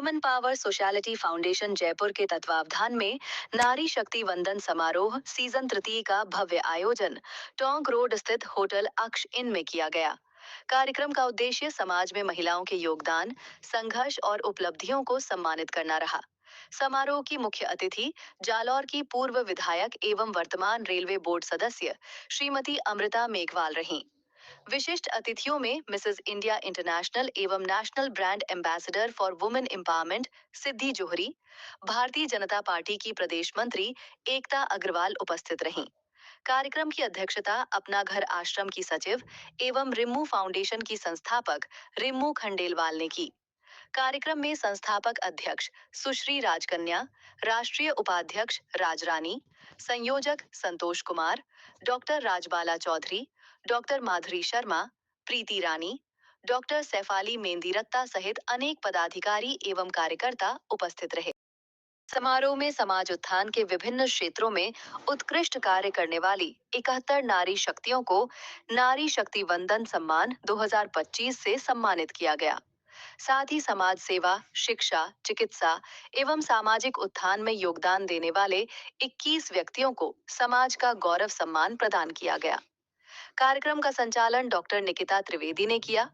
Women power sociality foundation Jaipur के तत्वावधान में नारी शक्ति वंदन समारोह सीजन 3 का भव्य आयोजन टोंक रोड स्थित होटल अक्ष इन में किया गया। कार्यक्रम का उद्देश्य समाज में महिलाओं के योगदान, संघर्ष और उपलब्धियों को सम्मानित करना रहा। समारोह की मुख्य अतिथि जालौर की पूर्व विधायक एवं वर्तमान रेलवे बोर्ड सदस्य श्रीमती अमृता मेघवाल रहीं। विशिष्ट अतिथियों में मिसेज इंडिया इंटरनेशनल एवं national brand ambassador for women empowerment Siddhi Johri, Bharatiya Janata party की प्रदेश मंत्री एकता अग्रवाल उपस्थित रहीं। कार्यक्रम की अध्यक्षता अपना घर आश्रम की सचिव एवं रिम्मू फाउंडेशन की संस्थापक रिम्मू खंडेलवाल ने की। कार्यक्रम में संस्थापक अध्यक्ष सुश्री राजकन्या, राष्ट्रीय उपाध्यक्ष राजरानी, संयोजक संतोष कुमार, डॉक्टर राजबाला चौधरी, डॉक्टर माधुरी शर्मा, प्रीति रानी, डॉक्टर सैफाली मेंदीरत्ता सहित अनेक पदाधिकारी एवं कार्यकर्ता उपस्थित रहे। समारोह में समाज उत्थान के विभिन्न क्षेत्रों में उत्कृष्ट कार्य करने वाली 71 नारी शक्तियों को नारी शक्ति वंदन सम्मान 2025 से सम्मानित किया गया। साथ ही समाज सेवा, शिक्षा, चिकित्सा एवं सामाजिक उत्थान में योगदान देने वाले 21 व्यक्तियों को समाज का गौरव सम्मान प्रदान किया गया। कार्यक्रम का संचालन डॉक्टर निकिता त्रिवेदी ने किया।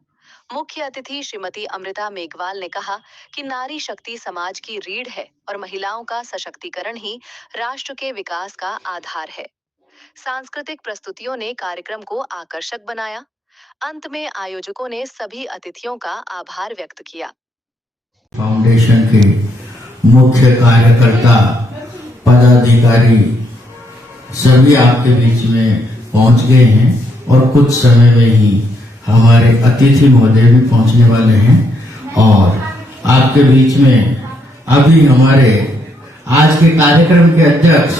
मुख्य अतिथि श्रीमती अमृता मेघवाल ने कहा कि नारी शक्ति समाज की रीढ़ है और महिलाओं का सशक्तिकरण ही राष्ट्र के विकास का आधार है। सांस्कृतिक प्रस्तुतियों ने कार्यक्रम को आकर्षक बनाया। अंत में आयोजकों ने सभी अतिथियों का आभार व्यक्त किया। फाउंडेशन के मुख्य कार्यकर्ता, पदाधिकारी सभी आपके बीच में पहुंच गए हैं और कुछ समय में ही हमारे अतिथि महोदय भी पहुंचने वाले हैं। और आपके बीच में अभी हमारे आज के कार्यक्रम के अध्यक्ष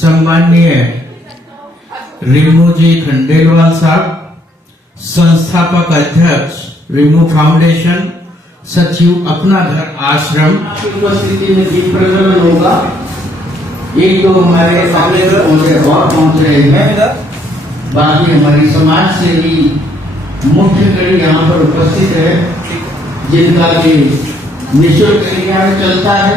सम्माननीय रिम्मू जी खंडेलवाल साहब, संस्थापक अध्यक्ष रिम्मू फाउंडेशन, सचिव अपना घर आश्रम की उपस्थिति में दीप प्रज्वलन होगा। एक दो हमारे सामने और पहुंच रहे हैं, बाकी हमारी समाज से भी मुख्य कड़ी यहाँ पर उपस्थित है, जिनका भी निःशुल्क क्रियाएं चलता है।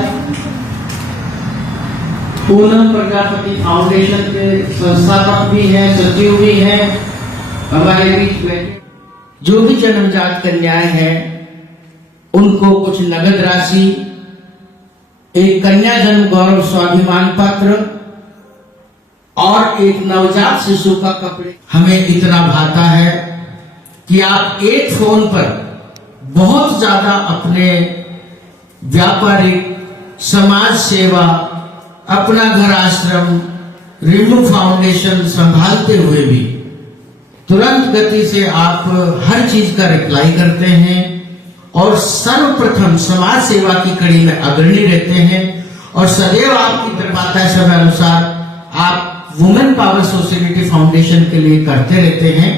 पूनम प्रजापति फाउंडेशन के संस्थापक भी हैं, सचिव भी हैं हमारे बीच में। जो भी जन्मजात कन्याएं हैं उनको कुछ नगद राशि, एक कन्या जन्म गौरव स्वाभिमान पत्र और एक नवजात शिशु का कपड़े। हमें इतना भाता है कि आप एक फोन पर बहुत ज्यादा अपने व्यापारिक, समाज सेवा, अपना घर आश्रम, रिम्मू फाउंडेशन संभालते हुए भी तुरंत गति से आप हर चीज का रिप्लाई करते हैं और सर्वप्रथम समाज सेवा की कड़ी में अग्रणी रहते हैं और सदैव आपकी कृपाता समय अनुसार आप वुमेन पावर सोशलिटी फाउंडेशन के लिए करते रहते हैं।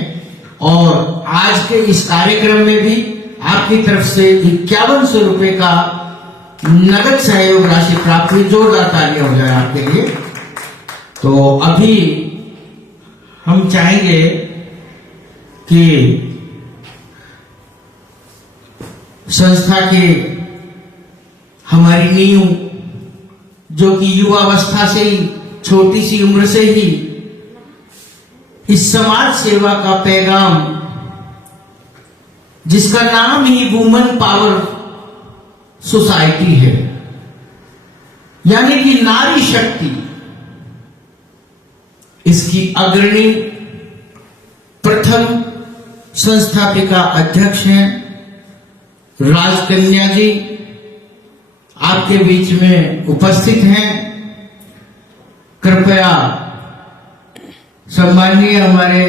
और आज के इस कार्यक्रम में भी आपकी तरफ से 5100 रुपए का नगद सहयोग राशि प्राप्त हुई। जोरदार तालियां हो जाए आपके लिए। तो अभी हम चाहेंगे कि संस्था के हमारी नींव, जो कि युवावस्था से ही, छोटी सी उम्र से ही इस समाज सेवा का पैगाम, जिसका नाम ही वुमेन पावर सोसाइटी है, यानी कि नारी शक्ति, इसकी अग्रणी प्रथम संस्थापिका अध्यक्ष हैं राजकन्या जी, आपके बीच में उपस्थित हैं। कृपया सम्माननीय हमारे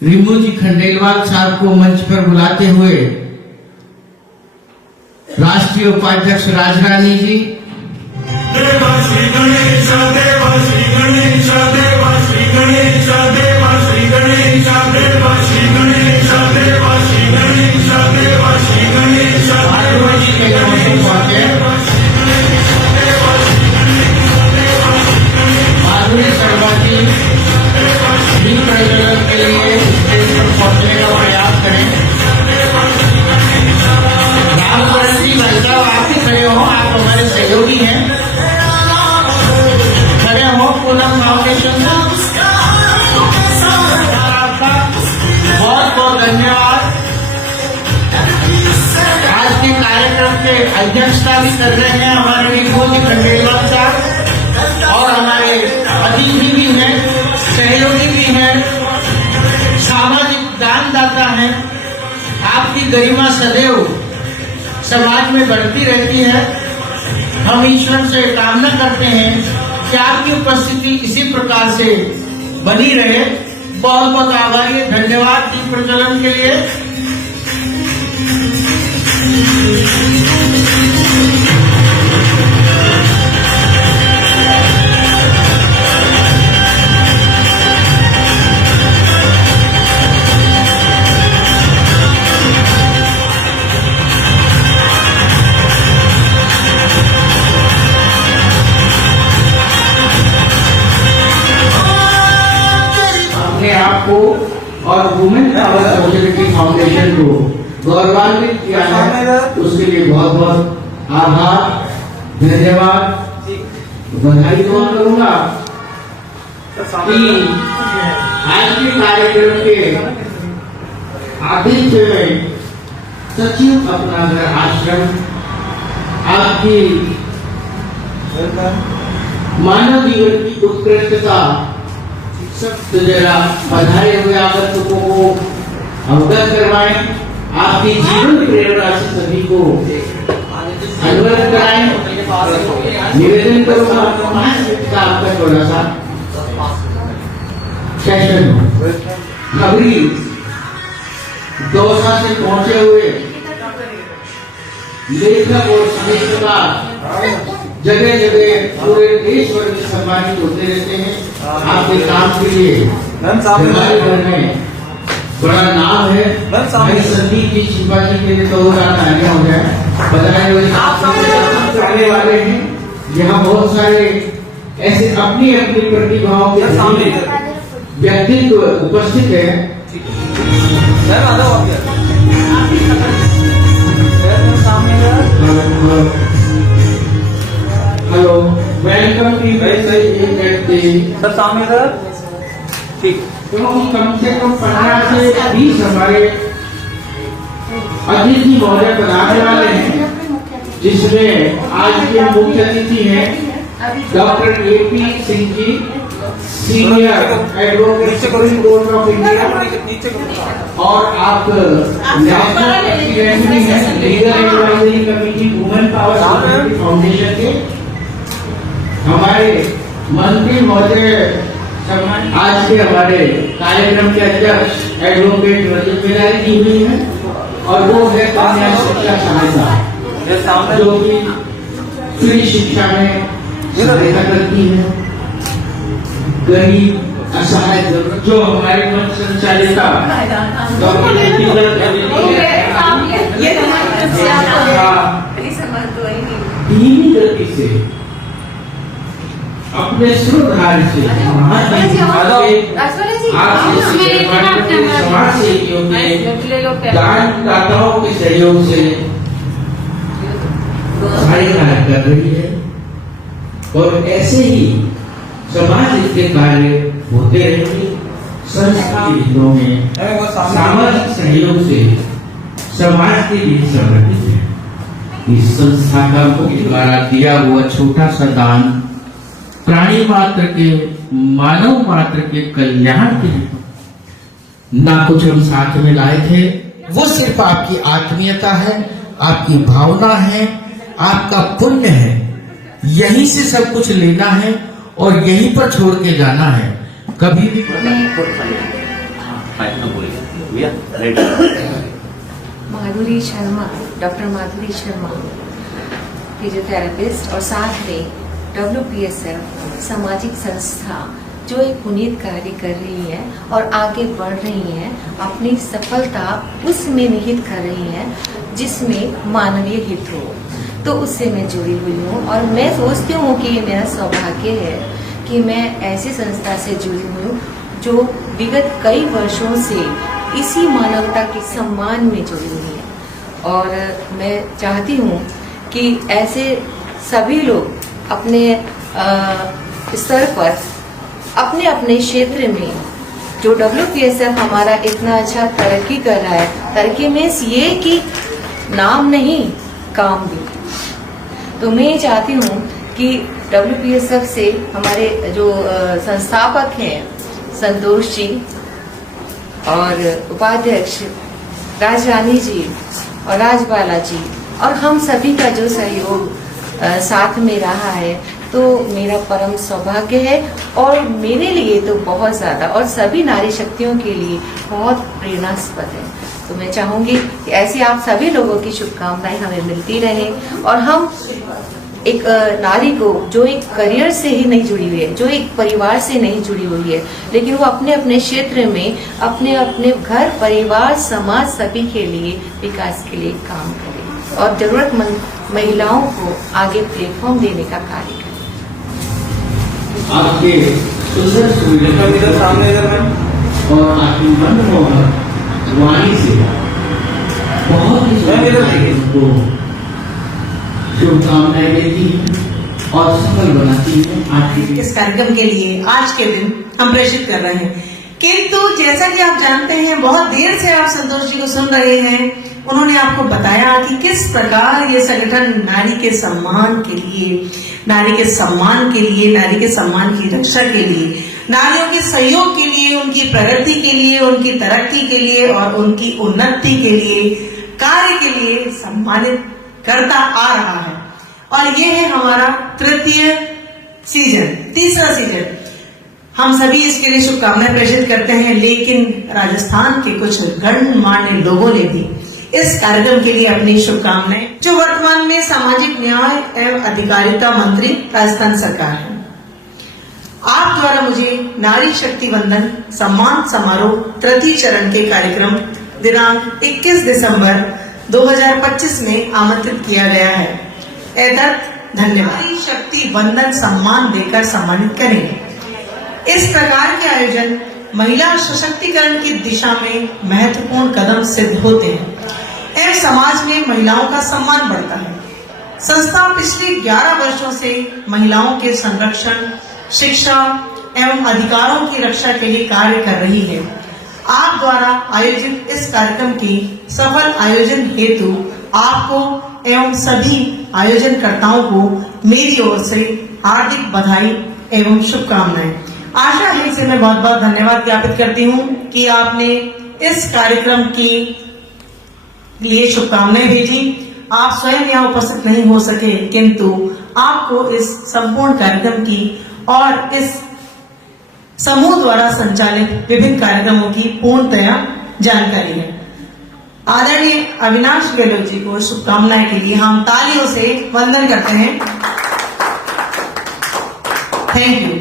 रिम्मू जी खंडेलवाल साहब को मंच पर बुलाते हुए राष्ट्रीय उपाध्यक्ष राजरानी जी, देवा श्री गणेश, देवा श्री गणेश, देवा श्री गणेश, देवा श्री गणेश, देवा श्री गणेश, देवा श्री गणेश, देवा श्री गणेश, माधुरी शर्मा जी दीप प्रज्वलन के लिए स्टेज पर पहुंचने का प्रयास करें। के कार्यक्रम के अध्यक्षता भी कर रहे हैं हमारे विभूति खंडेलवाल साहब, और हमारे अतिथि भी हैं, सहयोगी भी हैं, सामाजिक दानदाता हैं। आपकी गरिमा सदैव समाज में बढ़ती रहती है। हम ईश्वर से कामना करते हैं कि आपकी उपस्थिति इसी प्रकार से बनी रहे। बहुत बहुत आभारी है, धन्यवाद दीप प्रज्वलन के लिए। आपको और वुमेन पावर सोसाइटी फाउंडेशन को गौरवान्वित किया है, उसके लिए बहुत बहुत आभार, धन्यवाद, बधाई दुआ करूंगा कि आज के कार्यक्रम के आदित्य में सचिव अपनागर आश्रम आपकी मानव जीवन की उत्कृष्टता तो जरा पधारे हुए आगंतुकों को अवगत करवाएं, आपकी जीवन प्रेरणा से सभी को अवगत कराएं। निवेदन करूंगा आपका थोड़ा सा सेशन हो। खबरी दौसा से पहुंचे हुए लेखक और साहित्यकार जगह जगह पूरे देश भर में सम्मानित होते रहते हैं। आपके काम के लिए हमारे घर में बड़ा नाम है। भाई संदीप जी शिवा जी के लिए तो आगे हो जाए बताने वाले हैं। यहाँ बहुत सारे ऐसे अपनी अपनी प्रतिभाओं के व्यक्तित्व उपस्थित है। हेलो, वेलकम टू सर सामने सर। ठीक, तो कम से कम 15 से 20 हमारे अतिथि महोदय बनाने वाले हैं, जिसमें आज के मुख्य अतिथि हैं doctor AP Singh ji, senior advocate Supreme Court of India, और आप नेशनल एक्सीडेंटली हैं legal advisory committee women power society foundation के। हमारे मंत्री महोदय आज के हमारे कार्यक्रम के अध्यक्ष एडवोकेट रजत बेलारी जी हुई है, और वो है कन्या शिक्षा सहायता, जो कि फ्री शिक्षा में सहायता करती है गरीब असहाय जरूरत। जो हमारी मंच संचालिका धीमी गति से अपने श्रोधार से समाज सेवियों के दानदाताओं के सहयोग से सारे कार्य कर रही है, और ऐसे ही समाज के कार्य होते रहेंगे। संस्था के हितों में सामाजिक सहयोग से समाज के लिए संगठित है। इस संस्था का मुख्य द्वारा दिया हुआ छोटा सा दान प्राणी मात्र के, मानव मात्र के कल्याण के लिए ना कुछ हम साथ में लाए थे, वो सिर्फ आपकी आत्मीयता है, आपकी भावना है, आपका पुण्य है। यहीं से सब कुछ लेना है और यहीं पर छोड़ के जाना है। कभी भी माधुरी शर्मा, डॉक्टर माधुरी शर्मा फिजियोथेरेपिस्ट, और साथ में WPSF सामाजिक संस्था जो एक पुनीत कार्य कर रही है और आगे बढ़ रही है, अपनी सफलता उसमें निहित कर रही है जिसमें मानवीय हित हो, तो उससे मैं जुड़ी हुई हूँ। और मैं सोचती हूँ कि ये मेरा सौभाग्य है कि मैं ऐसी संस्था से जुड़ी हुई हूँ जो विगत कई वर्षों से इसी मानवता के सम्मान में जुड़ी हुई है। और मैं चाहती हूँ कि ऐसे सभी लोग अपने स्तर पर अपने अपने क्षेत्र में, जो WPSF हमारा इतना अच्छा तरक्की कर रहा है, तरक्की मीन्स ये कि नाम नहीं, काम भी। तो मैं ये चाहती हूँ कि WPSF से हमारे जो संस्थापक हैं संतोष जी और उपाध्यक्ष राजरानी जी और राजबाला जी और हम सभी का जो सहयोग साथ में रहा है, तो मेरा परम सौभाग्य है और मेरे लिए तो बहुत ज़्यादा और सभी नारी शक्तियों के लिए बहुत प्रेरणास्पद है। तो मैं चाहूँगी कि ऐसी आप सभी लोगों की शुभकामनाएं हमें मिलती रहे और हम एक नारी को जो एक करियर से ही नहीं जुड़ी हुई है, जो एक परिवार से नहीं जुड़ी हुई है, लेकिन वो अपने अपने क्षेत्र में अपने अपने घर, परिवार, समाज सभी के लिए विकास के लिए काम करे और जरूरतमंद महिलाओं को आगे प्लेटफॉर्म देने का कार्य करे। आपके सुंदर सुंदर सामने और आपकी मनमोहक वाणी से बहुत ही उनको शुभकामनाएं देती हैं और सफल बनाती हैं। आज इस कार्यक्रम के लिए आज के दिन हम प्रेषित कर रहे हैं, किंतु जैसा कि आप जानते हैं बहुत देर से आप संतोष जी को सुन रहे हैं। उन्होंने आपको बताया कि किस प्रकार ये संगठन नारी के सम्मान के लिए, नारी के सम्मान के लिए, नारी के सम्मान की रक्षा के लिए, नारियों के सहयोग के लिए, उनकी प्रगति के लिए, उनकी तरक्की के लिए और उनकी उन्नति के लिए, कार्य के लिए सम्मानित करता आ रहा है। और ये है हमारा तीसरा सीजन। हम सभी इसके लिए शुभकामनाएं प्रेषित करते हैं, लेकिन राजस्थान के कुछ गणमान्य लोगों ने भी इस कार्यक्रम के लिए अपनी शुभकामनाएं, जो वर्तमान में सामाजिक न्याय एवं अधिकारिता मंत्री राजस्थान सरकार है, आप द्वारा मुझे नारी शक्ति वंदन सम्मान समारोह तृतीय चरण के कार्यक्रम दिनांक 21 दिसंबर 2025 में आमंत्रित किया गया है। एतत् धन्यवाद। नारी शक्ति वंदन सम्मान देकर सम्मानित करेंगे। इस प्रकार के आयोजन महिला सशक्तिकरण की दिशा में महत्वपूर्ण कदम सिद्ध होते हैं एवं समाज में महिलाओं का सम्मान बढ़ता है। संस्था पिछले 11 वर्षों से महिलाओं के संरक्षण, शिक्षा एवं अधिकारों की रक्षा के लिए कार्य कर रही है। आप द्वारा आयोजित इस कार्यक्रम की सफल आयोजन हेतु आपको एवं सभी आयोजनकर्ताओं को मेरी ओर से हार्दिक बधाई एवं शुभकामनाएं। आशा है से मैं बहुत बहुत धन्यवाद ज्ञापित करती हूँ कि आपने इस कार्यक्रम की लिए शुभकामनाएं भेजी। आप स्वयं यहाँ उपस्थित नहीं हो सके, किंतु आपको इस संपूर्ण कार्यक्रम की और इस समूह द्वारा संचालित विभिन्न कार्यक्रमों की पूर्णतया जानकारी है। आदरणीय अविनाश गहलोत जी को शुभकामनाएं के लिए हम तालियों से वंदन करते हैं। Thank you.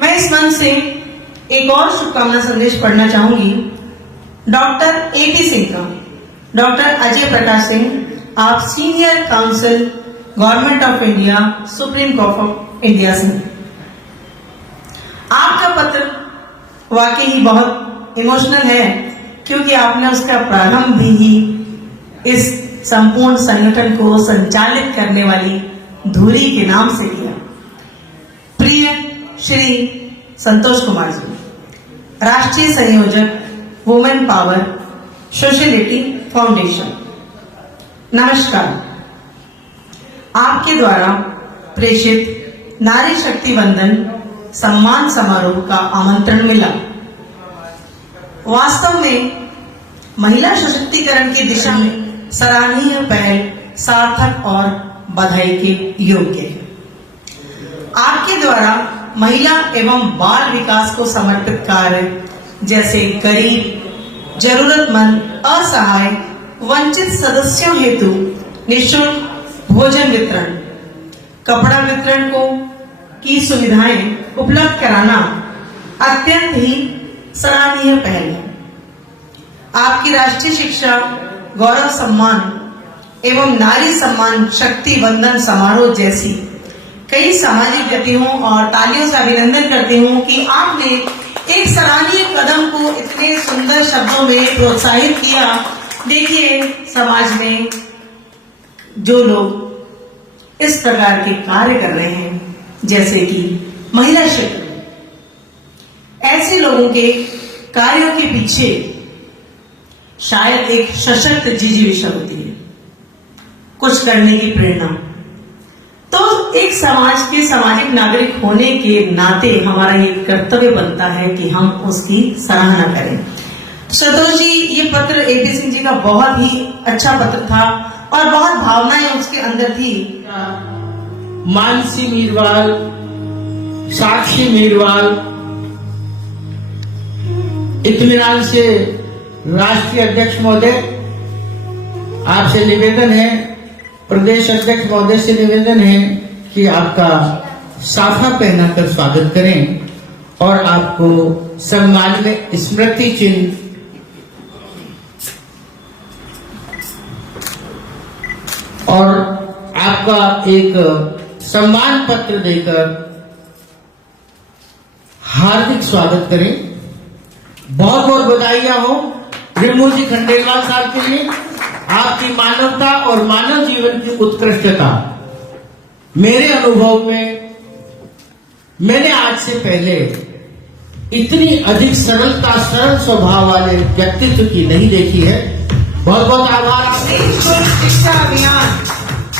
मैं इस मंच से एक और शुभकामना संदेश पढ़ना चाहूंगी। डॉक्टर AP सिंह का। डॉक्टर अजय प्रकाश सिंह, आप senior council government of India, supreme Court of India से। आपका पत्र वाकई ही बहुत इमोशनल है, क्योंकि आपने उसका प्रारंभ भी इस संपूर्ण संगठन को संचालित करने वाली धुरी के नाम से किया। प्रिय श्री संतोष कुमार जी, राष्ट्रीय संयोजक, वुमेन पावर सोशलिटी फाउंडेशन, नमस्कार। आपके द्वारा प्रेषित नारी शक्ति वंदन सम्मान समारोह का आमंत्रण मिला। वास्तव में महिला सशक्तिकरण की दिशा में सराहनीय पहल, सार्थक और बधाई के योग्य है। आपके द्वारा महिला एवं बाल विकास को समर्पित कार्य जैसे गरीब, जरूरतमंद, असहाय, वंचित सदस्यों हेतु निःशुल्क भोजन वितरण, कपड़ा वितरण की सुविधाएं उपलब्ध कराना अत्यंत ही सराहनीय पहल है। आपकी राष्ट्रीय शिक्षा गौरव सम्मान एवं नारी सम्मान शक्ति वंदन समारोह जैसी कई सामाजिक गतियों और तालियों से अभिनंदन करती हूँ कि आपने एक सराहनीय कदम को इतने सुंदर शब्दों में प्रोत्साहित किया। देखिए, समाज में जो लोग इस प्रकार के कार्य कर रहे हैं, जैसे कि महिला क्षेत्र, ऐसे लोगों के कार्यों के पीछे शायद एक सशक्त जिजीविषा होती है। कुछ करने की प्रेरणा। तो एक समाज के सामाजिक नागरिक होने के नाते हमारा ये कर्तव्य बनता है कि हम उसकी सराहना करें। संतोष जी, ये पत्र एपी सिंह जी का बहुत ही अच्छा पत्र था और बहुत भावनाएं उसके अंदर थी। मानसी मीरवाल, साक्षी मीरवाल, इत्मीनान से राष्ट्रीय अध्यक्ष महोदय, आपसे निवेदन है, प्रदेश अध्यक्ष महोदय से निवेदन है कि आपका साफा पहनाकर स्वागत करें और आपको सम्मान में स्मृति चिन्ह और आपका एक सम्मान पत्र देकर हार्दिक स्वागत करें। बहुत बहुत बधाइयां हो रिमूजी खंडेलवाल साहब के लिए। आपकी मानवता और मानव जीवन की उत्कृष्टता मेरे अनुभव में मैंने आज से पहले इतनी अधिक सरल स्वभाव वाले व्यक्तित्व की नहीं देखी है। बहुत बहुत आभार। शिक्षा अभियान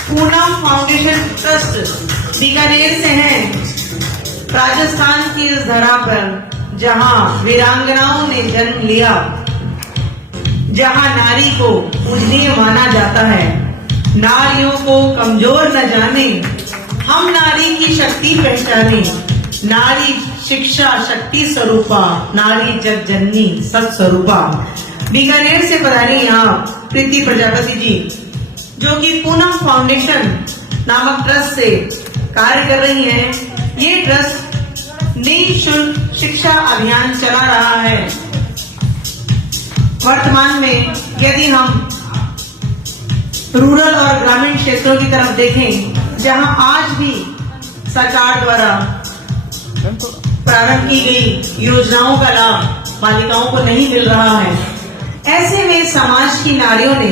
पूनम फाउंडेशन ट्रस्ट बीकानेर से है। राजस्थान की इस धरा पर जहां वीरांगनाओं ने जन्म लिया, जहां नारी को पूजनीय माना जाता है, नारियों को कमजोर न जाने, हम नारी की शक्ति पहचाने। नारी शिक्षा शक्ति स्वरूपा, नारी जग जननी सत स्वरूपा। बीकानेर से पधारी यहाँ प्रीति प्रजापति जी, जो कि पूनम फाउंडेशन नामक ट्रस्ट से कार्य कर रही हैं। ये ट्रस्ट निःशुल्क शिक्षा अभियान चला रहा है। वर्तमान में यदि हम रूरल और ग्रामीण क्षेत्रों की तरफ देखें, जहां आज भी सरकार द्वारा प्रारंभ की गई योजनाओं का लाभ बालिकाओं को नहीं मिल रहा है, ऐसे में समाज की नारियों ने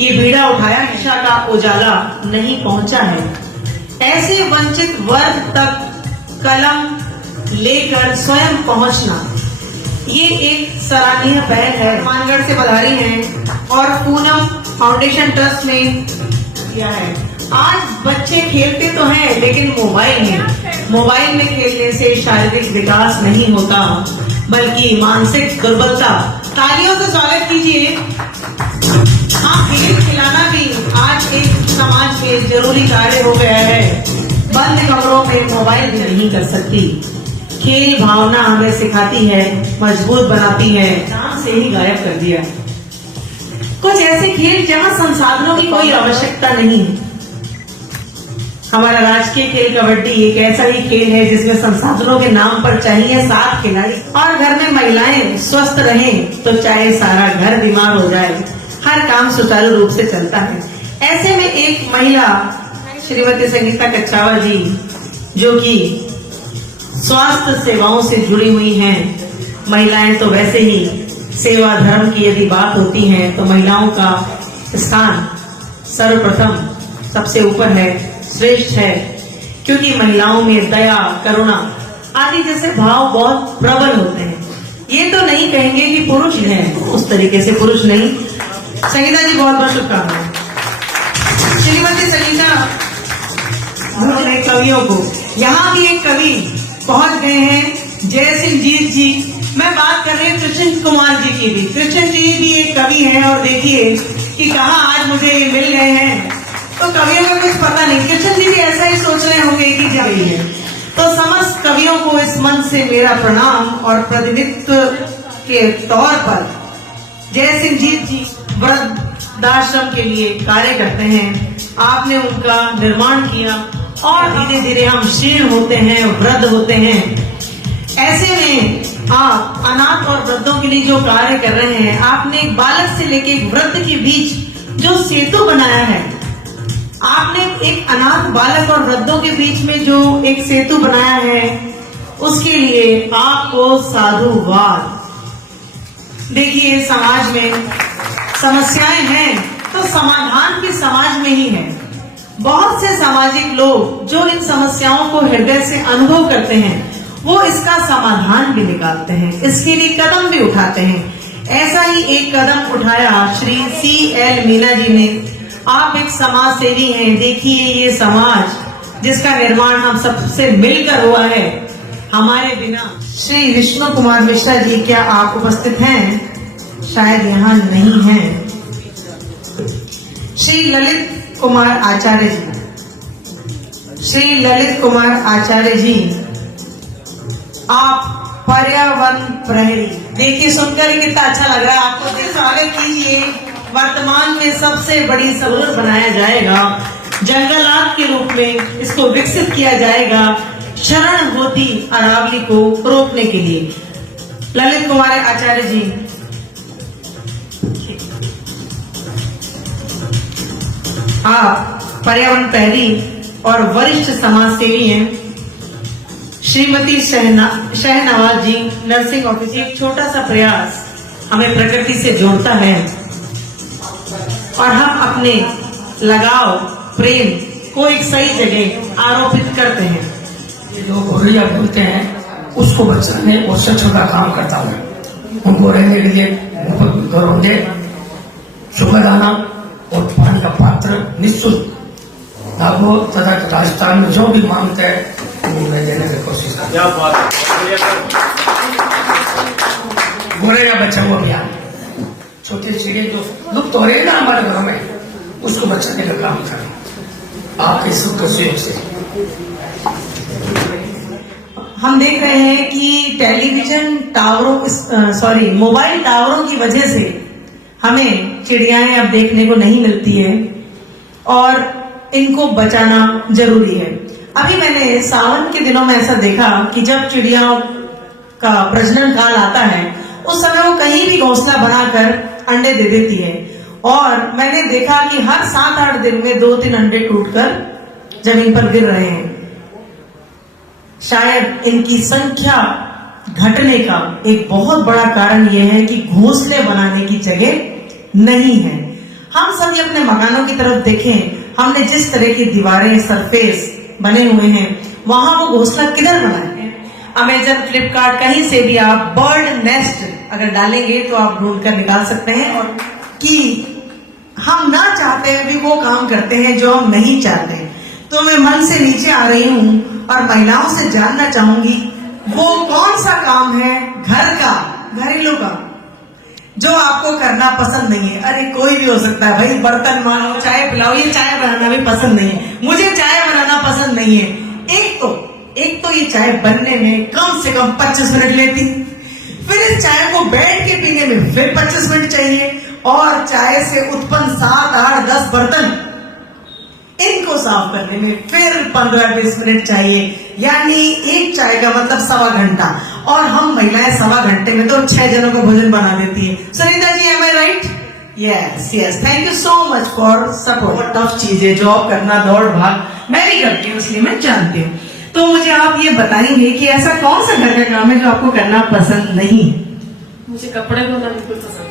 ये बीड़ा उठाया, शिक्षा का उजाला नहीं पहुंचा है। ऐसे वंचित वर्ग तक कलम लेकर स्वयं पहुंचना, ये एक सराहनीय पहल है। मानगढ़ से पधारी हैं और पूनम फाउंडेशन ट्रस्ट ने किया है। आज बच्चे खेलते तो हैं लेकिन मोबाइल में, मोबाइल में खेलने से शारीरिक विकास नहीं होता बल्कि मानसिक दुर्बलता। तालियों से स्वागत कीजिए। हाँ, खेल खिलाना भी आज एक समाज में जरूरी कार्य हो गया है। बंद कमरों में मोबाइल भी नहीं कर सकती। खेल भावना हमें सिखाती है, मजबूत बनाती है। नाम से ही गायब कर दिया। कुछ ऐसे खेल जहां संसाधनों की कोई आवश्यकता नहीं है। हमारा राजकीय खेल कबड्डी एक ऐसा ही खेल है जिसमें संसाधनों के नाम पर चाहिए 7 खिलाड़ी और घर में महिलाएं स्वस्थ रहें तो चाहे सारा घर बीमार हो जाए, हर काम सुचारू रूप से चलता है। ऐसे में एक महिला श्रीमती संगीता कच्छावा जी, जो कि स्वास्थ्य सेवाओं से जुड़ी हुई हैं। महिलाएं तो वैसे ही सेवा धर्म की यदि बात होती है तो महिलाओं का स्थान सर्वप्रथम सबसे ऊपर है, श्रेष्ठ है, क्योंकि महिलाओं में दया, करुणा आदि जैसे भाव बहुत प्रबल होते हैं। ये तो नहीं कहेंगे कि पुरुष हैं, उस तरीके से पुरुष नहीं। संगीता जी बहुत बहुत शुभकामनाएं। श्रीमती संगीता उन्होंने कवियों को, यहाँ भी एक कवि पहुंच गए हैं, जय सिंह जीत जी। मैं बात कर रही हूँ कृष्ण कुमार जी की भी। कृष्ण जी भी एक कवि हैं और देखिए कि कहाँ आज मुझे मिल गए हैं। तो कवियों को कुछ पता नहीं, कृष्ण जी भी ऐसा ही सोच रहे होंगे कि जाती है। तो समस्त कवियों को इस मंच से मेरा प्रणाम और प्रतिनिधित्व के तौर पर जय सिंह जीत जी वृद्धाश्रम के लिए कार्य करते हैं। आपने उनका निर्माण किया और धीरे धीरे हम क्षीण होते हैं, वृद्ध होते हैं। ऐसे में आप अनाथ और वृद्धों के लिए जो कार्य कर रहे हैं, आपने एक बालक से लेकर एक वृद्ध के बीच जो सेतु बनाया है, आपने एक अनाथ बालक और वृद्धों के बीच में जो एक सेतु बनाया है, उसके लिए आपको साधुवाद। देखिए, समाज में समस्याएं हैं तो समाधान भी समाज में ही है। बहुत से सामाजिक लोग जो इन समस्याओं को हृदय से अनुभव करते हैं, वो इसका समाधान भी निकालते हैं, इसके लिए कदम भी उठाते हैं। ऐसा ही एक कदम उठाया श्री CL मीना जी ने आप एक समाज सेवी हैं। देखिए ये समाज जिसका निर्माण हम सबसे मिलकर हुआ है, हमारे बिना। श्री विष्णु कुमार मिश्रा जी, क्या आप उपस्थित हैं? शायद यहाँ नहीं हैं। श्री ललित कुमार आचार्य जी, श्री ललित कुमार आचार्य जी, आप पर्यावरण प्रहरी। देखिए सुनकर कितना अच्छा लग रहा है आपको। स्वागत कीजिए। वर्तमान में सबसे बड़ी सहूलत बनाया जाएगा, जंगलात के रूप में इसको विकसित किया जाएगा शरण होती अरावली को रोकने के लिए। ललित कुमार आचार्य जी, आप पर्यावरण प्रहरी और वरिष्ठ समाज सेवी हैं। श्रीमती शहनवाज जी, नर्सिंग ऑफिसर। एक छोटा सा प्रयास हमें प्रकृति से जोड़ता है और हम अपने लगाव प्रेम को एक सही जगह आरोपित करते हैं। ये जो गोरैया बोलते हैं उसको बचाने और स्वच्छता का काम करता हूँ। उनको रहने के लिए घरों दे, सुबह दाना और पानी का पात्र निःशुल्क आपको तथा राजस्थान में जो भी मांगते हैं वो मैं देने की कोशिश करता हूँ। गोरैया बचाओ अभियान, छोटे चिड़िया जो लुप्त हो रहे हैं ना हमारे घरों में, उसको बचाने का काम करें आपके सुख सहयोग से। हम देख रहे हैं कि टेलीविजन टावरों मोबाइल टावरों की वजह से हमें चिड़ियाएं अब देखने को नहीं मिलती है और इनको बचाना जरूरी है। अभी मैंने सावन के दिनों में ऐसा देखा कि जब चिड़ियाओं का प्रजनन काल आता है उस समय वो कहीं भी घोंसला बनाकर अंडे दे देती है और मैंने देखा कि हर 7-8 दिन में 2-3 अंडे टूटकर जमीन पर गिर रहे हैं। शायद इनकी संख्या घटने का एक बहुत बड़ा कारण यह है कि घोंसले बनाने की जगह नहीं है। हम सभी अपने मकानों की तरफ देखें, हमने जिस तरह की दीवारें सरफेस बने हुए हैं वहां वो घोंसला किधर बना है? अमेजन, फ्लिपकार्ट, कहीं से भी आप बर्ड नेस्ट अगर डालेंगे तो आप ढूंढ कर निकाल सकते हैं। और कि हम ना चाहते हैं भी वो काम करते हैं जो हम नहीं चाहते। तो मैं मन से नीचे आ रही हूँ और महिलाओं से जानना चाहूंगी वो कौन सा काम है घर का, घरेलू का, जो आपको करना पसंद नहीं है। अरे कोई भी हो सकता है भाई, बर्तन मानो, चाय पिलाओ। ये चाय बनाना भी पसंद नहीं है, मुझे चाय बनाना पसंद नहीं है। एक तो ये चाय बनने में कम से कम 25 मिनट लेती, फिर इस चाय को बैठ के पीने में फिर 25 मिनट चाहिए और चाय से उत्पन्न 7, 8, 10 बर्तन इनको साफ करने में फिर 15-20 मिनट चाहिए। यानी एक चाय का मतलब 1.25 घंटा और हम महिलाएं 1.25 घंटे में तो 6 जनों का भोजन बना देती है। Sunita ji, am I right? Yes, thank you so much for support. Tough चीजें, जॉब करना, दौड़ भाग मैं भी करती हूँ इसलिए मैं जानती हूँ। तो मुझे आप ये बताएंगे कि ऐसा कौन सा घर का काम है जो आपको करना पसंद नहीं? मुझे कपड़े धोना बिल्कुल पसंद है।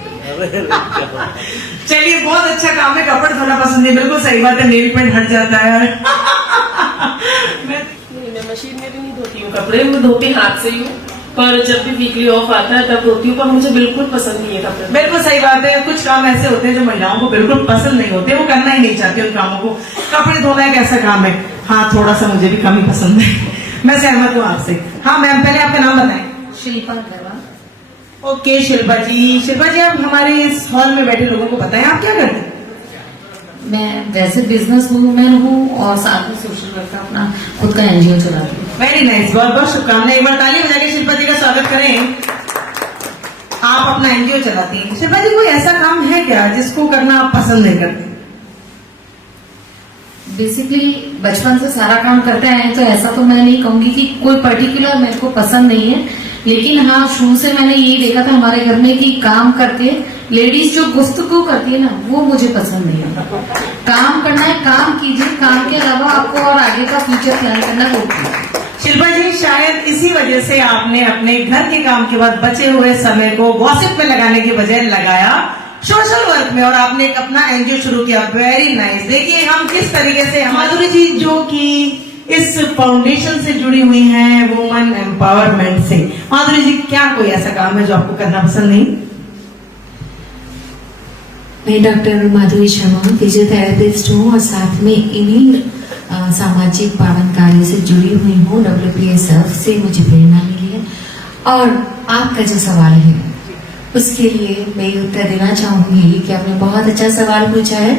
चलिए, बहुत अच्छा काम है, कपड़े धोना पसंद है। बिल्कुल सही बात है, नेल पेंट हट जाता है। मैं मशीन में भी नहीं धोती हूँ कपड़े, मैं धोती हाथ से ही हूँ, पर जब भी वीकली ऑफ आता है तब धोती हूँ। पर मुझे बिल्कुल पसंद नहीं है कपड़े। बिल्कुल सही बात है, कुछ काम ऐसे होते हैं जो महिलाओं को बिल्कुल पसंद नहीं होते, वो करना ही नहीं चाहती उन कामों को। कपड़े धोना एक ऐसा काम है, हाँ थोड़ा सा मुझे भी कम ही पसंद है। मैं सहमत हूँ आपसे। हाँ मैम, पहले आपका नाम बताएं। शिल्पा गरवा। ओके शिल्पा जी, आप हमारे इस हॉल में बैठे लोगों को बताएं आप क्या करते हैं? मैं वैसे बिजनेस वूमेन हूँ और साथ में सोशल वर्क का अपना खुद का एनजीओ चलाती हूँ। वेरी नाइस, बहुत बहुत शुभकामनाएं। एक बार ताली बजा के शिल्पा जी का स्वागत करें। आप अपना एनजीओ चलाती हैं। शिल्पा जी, कोई ऐसा काम है क्या जिसको करना आप पसंद नहीं करते? बेसिकली बचपन से सारा काम करते हैं, तो ऐसा तो मैं नहीं कहूंगी कि कोई पर्टिकुलर मेरे को पसंद नहीं है, लेकिन हाँ शुरू से मैंने यही देखा था हमारे घर में कि काम करके लेडीज जो गुफ्तगू करती है ना, वो मुझे पसंद नहीं है। काम करना है, काम कीजिए, काम के अलावा आपको और आगे का फ्यूचर प्लान करना होगा। शिल्पा जी, शायद इसी वजह से आपने अपने घर के काम के बाद बचे हुए समय को गॉसिप में लगाने की बजाय लगाया सोशल वर्क में और आपने एक अपना एनजीओ शुरू किया। Very nice. देखिए हम किस तरीके से, माधुरी जी जो कि इस फाउंडेशन से जुड़ी हुई हैं, वुमेन एम्पावरमेंट से, माधुरी जी क्या कोई ऐसा काम है जो आपको करना पसंद नहीं? मैं डॉक्टर माधुरी शर्मा फिजियोथेरेपिस्ट हूँ और साथ में इन्हीं सामाजिक पावन कार्य से जुड़ी हुई हूँ। WPSF से मुझे प्रेरणा मिली है और आपका जो सवाल है उसके लिए मैं ये उत्तर देना चाहूंगी कि आपने बहुत अच्छा सवाल पूछा है।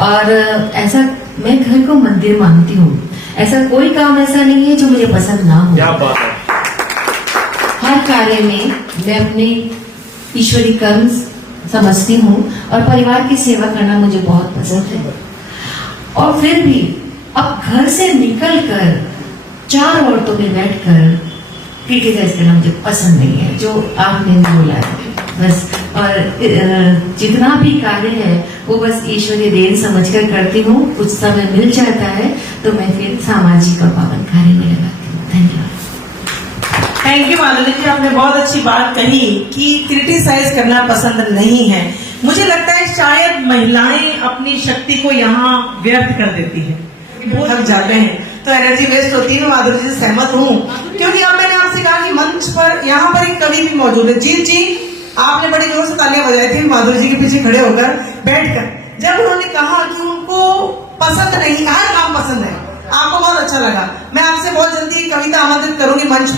और ऐसा मैं घर को मंदिर मानती हूँ, ऐसा कोई काम ऐसा नहीं है जो मुझे पसंद ना हो। क्या बात है। हर कार्य में मैं अपने ईश्वरी कर्म समझती हूँ और परिवार की सेवा करना मुझे बहुत पसंद है। और फिर भी अब घर से निकलकर 4 औरतों में बैठकर क्रिटिसाइज करना मुझे पसंद नहीं है, जो आपने बोला है बस। और जितना भी कार्य है वो बस ईश्वरीय देन समझकर करती हूँ। कुछ समय मिल जाता है तो मैं फिर सामाजिक और पावन कार्य में लगाती हूँ। धन्यवाद। थैंक यू माधुरी जी, आपने बहुत अच्छी बात कही कि क्रिटिसाइज करना पसंद नहीं है। मुझे लगता है शायद महिलाएं अपनी शक्ति को यहाँ व्यर्थ कर देती है, थक जाते हैं तो एनर्जी वेस्ट होती है। मैं माधुरी जी से सहमत हूँ, क्योंकि अब मैंने आपसे कहा कि मंच पर यहाँ पर एक कवि भी मौजूद है। जीत जी, आपने बड़ी जोर से तालियां बजाई थी माधुरी जी के पीछे खड़े होकर बैठकर, जब उन्होंने कहा कि उनको पसंद नहीं, हर काम पसंद है। आपको बहुत अच्छा लगा। मैं आपसे बहुत जल्दी कविता आमंत्रित करूंगी मंच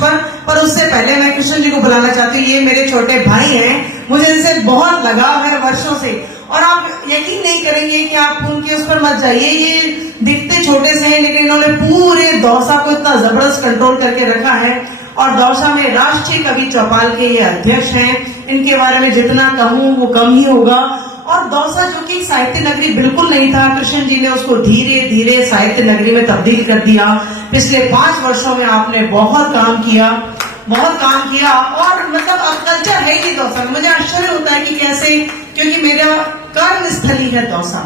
पर उससे पहले मैं कृष्ण जी को बुलाना चाहती हूँ। ये मेरे छोटे भाई हैं, मुझे इनसे बहुत लगाव है वर्षों से, और आप यकीन नहीं करेंगे कि आप उनके उस पर मत जाइए। ये दिखते छोटे से हैं लेकिन इन्होंने पूरे दौसा को इतना जबरदस्त कंट्रोल करके रखा है। और दौसा में राष्ट्रीय कवि चौपाल के ये अध्यक्ष हैं। इनके बारे में जितना कहूँ वो कम ही होगा। और दौसा जो कि साहित्य नगरी बिल्कुल नहीं था, कृष्ण जी ने उसको धीरे धीरे साहित्य नगरी में तब्दील कर दिया। पिछले 5 वर्षों में आपने बहुत काम किया और मतलब अब कल्चर है ही दौसा में। मुझे आश्चर्य होता है कि कैसे, क्योंकि मेरा कर्म स्थली है दौसा,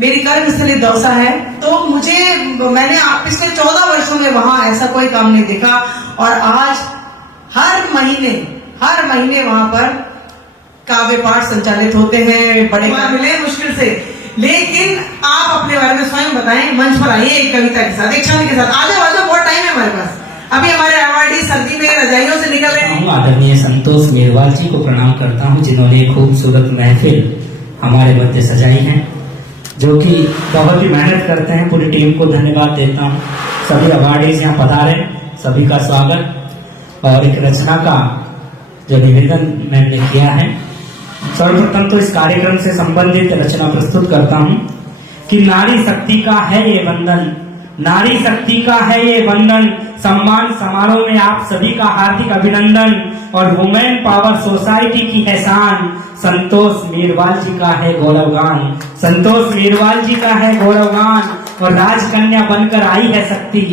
मेरी कर्म स्थली दौसा है, तो मैंने पिछले 14 वर्षों में वहां ऐसा कोई काम नहीं देखा। और आज हर महीने वहां पर काव्य पाठ संचालित होते हैं, बड़े मिले मुश्किल से। लेकिन आप अपने बारे में स्वयं बताएं, मंच पर आइए एक कविता के साथ, एक छंद के साथ। आ जाओ, बहुत टाइम है हमारे पास। अभी हमारे अवार्डी सर्दी में रजाइयों से निकल रहे हैं। आदरणीय संतोष मेरवाल जी को प्रणाम करता हूं, जिन्होंने खूबसूरत महफिल हमारे मध्य सजाई है, जो कि बहुत ही मेहनत करते हैं। पूरी टीम को धन्यवाद देता हूं। सभी अवार्डीज यहाँ पधारे, सभी का स्वागत। और एक रचना का जो निवेदन मैंने किया है, सर्वप्रथम तो इस कार्यक्रम से संबंधित रचना प्रस्तुत करता हूं कि नारी शक्ति का है ये वंदन, नारी शक्ति का है ये वंदन। सम्मान समारोह में आप सभी का हार्दिक अभिनंदन। और वुमेन पावर सोसाइटी की है शान, संतोष मीरवाल जी का है गौरवगान, संतोष मीरवाल जी का है गौरवगान। और राजकन्या बनकर आई है शक्ति,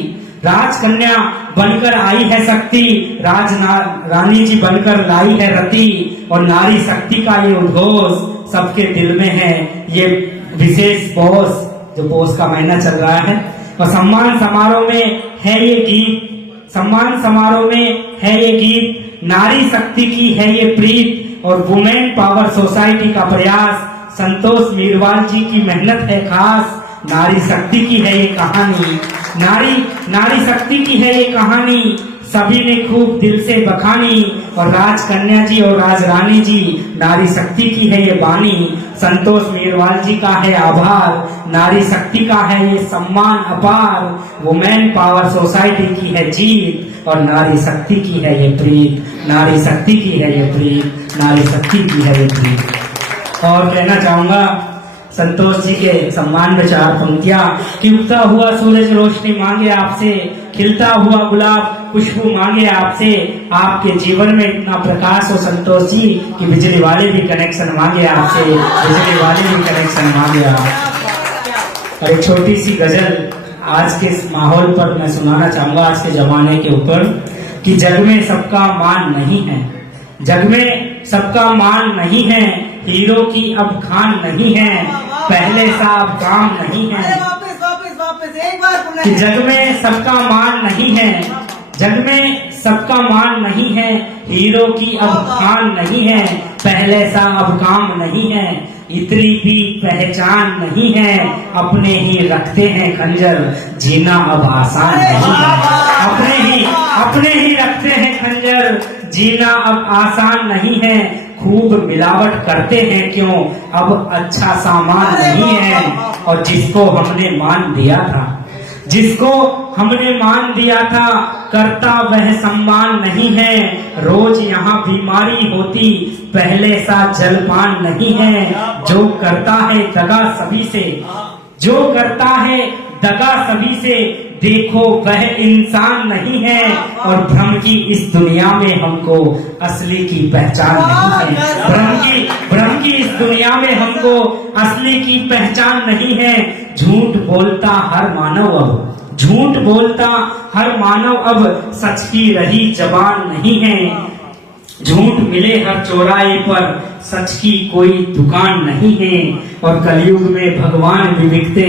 राजकन्या बनकर आई है शक्ति, रानी जी बनकर लाई है रति। और नारी शक्ति का ये उद्घोष सबके दिल में है, ये विशेष पोष जो पोष का महीना चल रहा है। और सम्मान समारोह में है ये गीत, सम्मान समारोह में है ये गीत, नारी शक्ति की है ये प्रीत। और वुमेन पावर सोसाइटी का प्रयास, संतोष मीरवाल जी की मेहनत है खास। नारी शक्ति की है ये कहानी, नारी शक्ति की है ये कहानी, सभी ने खूब दिल से बखानी। और राजकन्या जी और राजरानी जी, नारी शक्ति की है ये बानी। संतोष मीरवाल जी का है आभार, नारी शक्ति का है ये सम्मान अपार। वुमेन पावर सोसाइटी की है जीत और नारी शक्ति की है ये प्रीत, नारी शक्ति की है ये प्रीत, नारी शक्ति की है ये प्रीत। और कहना चाहूंगा संतोष जी के सम्मान में 4 पंक्तियां कि उगता हुआ सूरज रोशनी मांगे आपसे, खिलता हुआ गुलाब खुशबू मांगे आपसे। आपके जीवन में इतना प्रकाश हो संतोष जी कि बिजली वाले भी कनेक्शन मांगे आपसे, बिजली वाले भी कनेक्शन मांगे आप। और एक छोटी सी गजल आज के इस माहौल पर मैं सुनाना चाहूंगा, आज के जमाने के ऊपर, कि जग में सबका मान नहीं है, जग में सबका मान नहीं है, हीरो की अब खान नहीं है, पहले सा अब काम नहीं है। वापस एक बार कि जग में सबका मान नहीं है, जग में सबका मान नहीं है, हीरो की अब खान नहीं है, पहले सा अब काम नहीं है, इतनी भी पहचान नहीं है, अपने ही रखते हैं खंजर, जीना अब आसान नहीं है। अपने ही रखते हैं खंजर, जीना अब आसान नहीं है, खूब मिलावट करते हैं क्यों, अब अच्छा सामान नहीं है। और जिसको हमने मान दिया था, जिसको हमने मान दिया था, करता वह सम्मान नहीं है। रोज यहाँ बीमारी होती, पहले सा जलपान नहीं है। जो करता है दगा सभी से, जो करता है दगा सभी से, देखो वह इंसान नहीं है। और भ्रम की इस दुनिया में हमको असली की पहचान नहीं है। भ्रम की इस दुनिया में हमको असली की पहचान नहीं है। झूठ बोलता हर मानव अब, झूठ बोलता हर मानव अब, सच की रही जबान नहीं है। झूठ मिले हर चौराहे पर, सच की कोई दुकान नहीं है। और कलयुग में भगवान भी बिकते,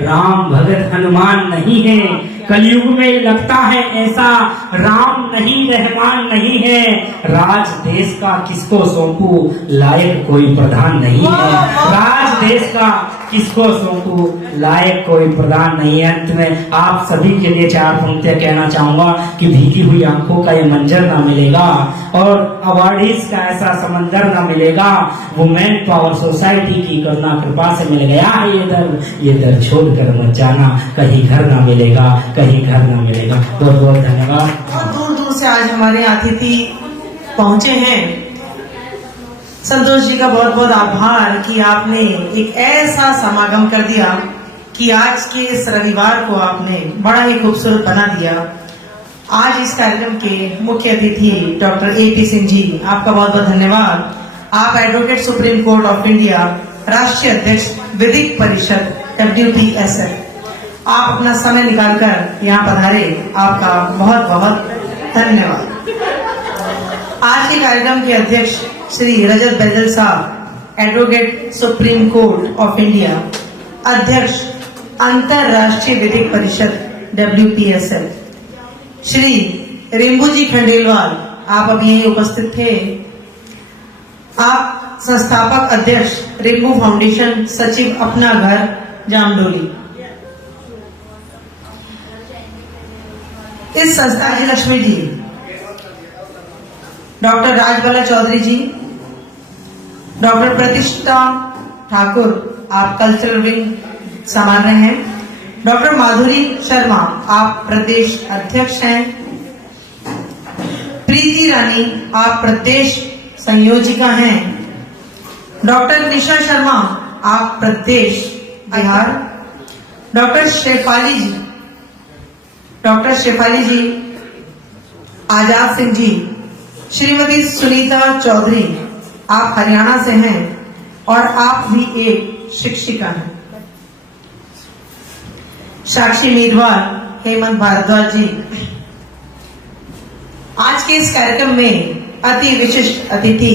राम भगत हनुमान नहीं है। कलयुग में लगता है ऐसा, राम नहीं रहमान नहीं है। राज देश का किसको सौंपू, लायक कोई प्रधान नहीं है। राज देश का किसको सौंपू, लायक कोई प्रधान नहीं है। अंत में आप सभी के लिए 4 पंक्तियां कहना चाहूंगा कि भीगी हुई आंखों का ये मंजर ना मिलेगा और अवार्डीज का ऐसा समंदर ना मिलेगा। वुमेन पावर सोसाइटी की करुणा कृपा से मिल गया है ये दर छोड़कर मत जाना, कहीं घर ना मिलेगा, कहीं घर ना मिलेगा। बहुत बहुत धन्यवाद। बहुत दूर दूर से आज हमारे अतिथि पहुंचे हैं। संतोष जी का बहुत बहुत आभार कि आपने एक ऐसा समागम कर दिया कि आज के इस रविवार को आपने बड़ा ही खूबसूरत बना दिया। आज इस कार्यक्रम के मुख्य अतिथि डॉक्टर AP सिंह जी, आपका बहुत बहुत धन्यवाद। आप advocate Supreme Court of India, राष्ट्रीय अध्यक्ष विधिक परिषद WPSF, आप अपना समय निकालकर यहाँ पधारे, आपका बहुत बहुत धन्यवाद। आज के कार्यक्रम के अध्यक्ष श्री रजत बैजल साहब, advocate Supreme Court of India, अध्यक्ष अंतरराष्ट्रीय विधिक परिषद WPSF, श्री रेम्बू जी खंडेलवाल, आप अभी यहीं उपस्थित थे। आप संस्थापक अध्यक्ष रेम्बू फाउंडेशन, सचिव अपना घर जामडोली। इस संस्था की लक्ष्मी जी, डॉक्टर राजबाला चौधरी जी, डॉक्टर प्रतिष्ठा ठाकुर, आप कल्चरल विंग संभाल रहे हैं। डॉक्टर माधुरी शर्मा, आप प्रदेश अध्यक्ष हैं। प्रीति रानी, आप प्रदेश संयोजिका हैं। डॉक्टर निशा शर्मा, आप प्रदेश बिहार। डॉक्टर शेफाली जी, आजाद सिंह जी, श्रीमती सुनीता चौधरी, आप हरियाणा से हैं और आप भी एक शिक्षिका हैं। साक्षी मेघवाल, हेमंत भारद्वाज जी। आज के इस कार्यक्रम में अति विशिष्ट अतिथि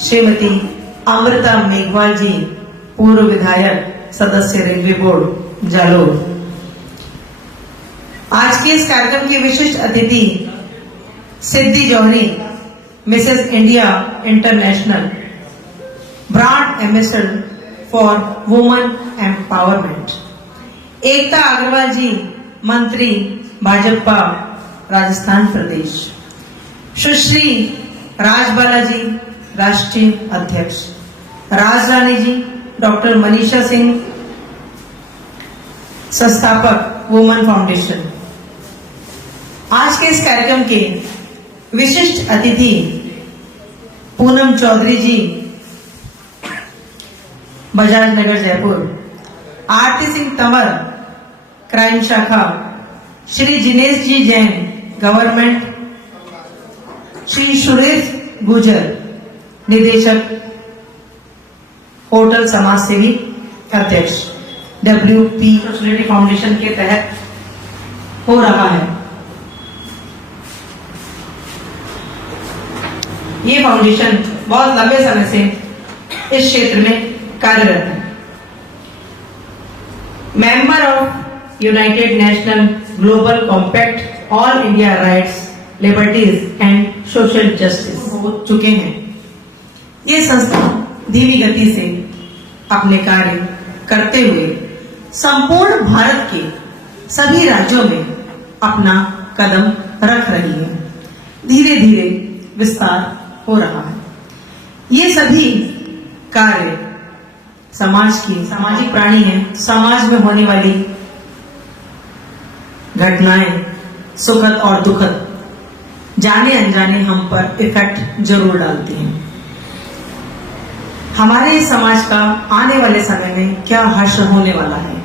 श्रीमती अमृता मेघवाल जी, पूर्व विधायक, सदस्य रेलवे बोर्ड जालोर। आज के इस कार्यक्रम की विशिष्ट अतिथि Siddhi Jauhari, Mrs India international, brand ambassador for women empowerment. Ekta Agarwal ji, मंत्री भाजपा राजस्थान प्रदेश। सुश्री राजबाला जी, राष्ट्रीय अध्यक्ष। राज रानी जी, डॉक्टर मनीषा सिंह, संस्थापक वुमेन फाउंडेशन। आज के इस कार्यक्रम के विशिष्ट अतिथि पूनम चौधरी जी, बजाज नगर जयपुर। आरती सिंह तंवर, क्राइम शाखा। श्री जिनेश जी जैन, गवर्नमेंट। श्री सुरेश गुजर, निदेशक होटल समाज सेवी, अध्यक्ष WP सोसाइटी फाउंडेशन के तहत हो रहा है। ये फाउंडेशन बहुत लंबे समय से इस क्षेत्र में कार्यरत है। Member of United national global compact, all India rights, liberties and social justice हो चुके हैं। ये संस्था धीमी गति से अपने कार्य करते हुए संपूर्ण भारत के सभी राज्यों में अपना कदम रख रही है। धीरे धीरे विस्तार हो रहा है। ये सभी कार्य समाज की, सामाजिक प्राणी है, समाज में होने वाली घटनाएं सुखद और दुखद जाने अनजाने हम पर इफेक्ट जरूर डालती हैं। हमारे समाज का आने वाले समय में क्या हश्र होने वाला है,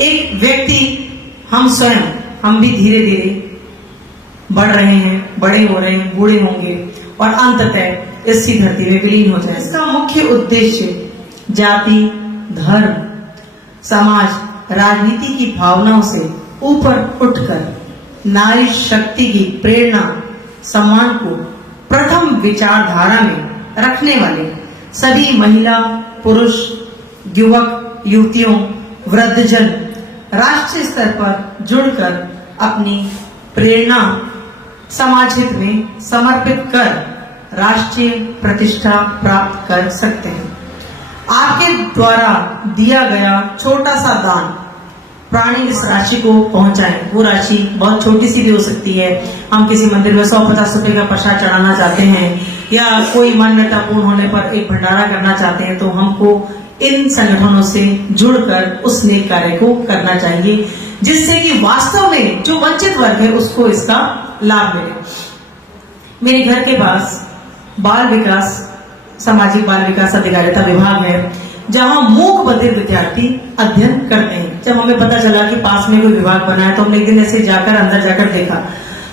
एक व्यक्ति, हम स्वयं, हम भी धीरे धीरे बढ़ रहे हैं, बड़े हो रहे हैं, बूढ़े होंगे और अंततः इसी धरती में विलीन हो जाए। इसका मुख्य उद्देश्य जाति, धर्म, समाज, राजनीति की भावनाओं से ऊपर उठकर नारी शक्ति की प्रेरणा, सम्मान को प्रथम विचारधारा में रखने वाले सभी महिला, पुरुष, युवक, युवतियों, वृद्धजन राष्ट्रीय स्तर पर जुड़कर अपनी प्रेरणा समाज हित में समर्पित कर राष्ट्रीय प्रतिष्ठा प्राप्त कर सकते हैं। आपके द्वारा दिया गया छोटा सा दान प्राणी इस राशि को पहुंचाएं। वो राशि बहुत छोटी सी भी हो सकती है। हम किसी मंदिर में 150 रुपए का प्रसाद चढ़ाना चाहते हैं या कोई मान्यता पूर्ण होने पर एक भंडारा करना चाहते हैं, तो हमको इन संगठनों से जुड़कर उस नेक कार्य को करना चाहिए, जिससे कि वास्तव में जो वंचित वर्ग है उसको इसका लाभ मिले। मेरे घर के पास बाल विकास, सामाजिक बाल विकास अधिकारिता विभाग है, जहां मूक बधिर विद्यार्थी अध्ययन करते हैं। जब हमें पता चला कि पास में कोई विभाग बना है, तो हमने एक दिन ऐसे जाकर अंदर जाकर देखा,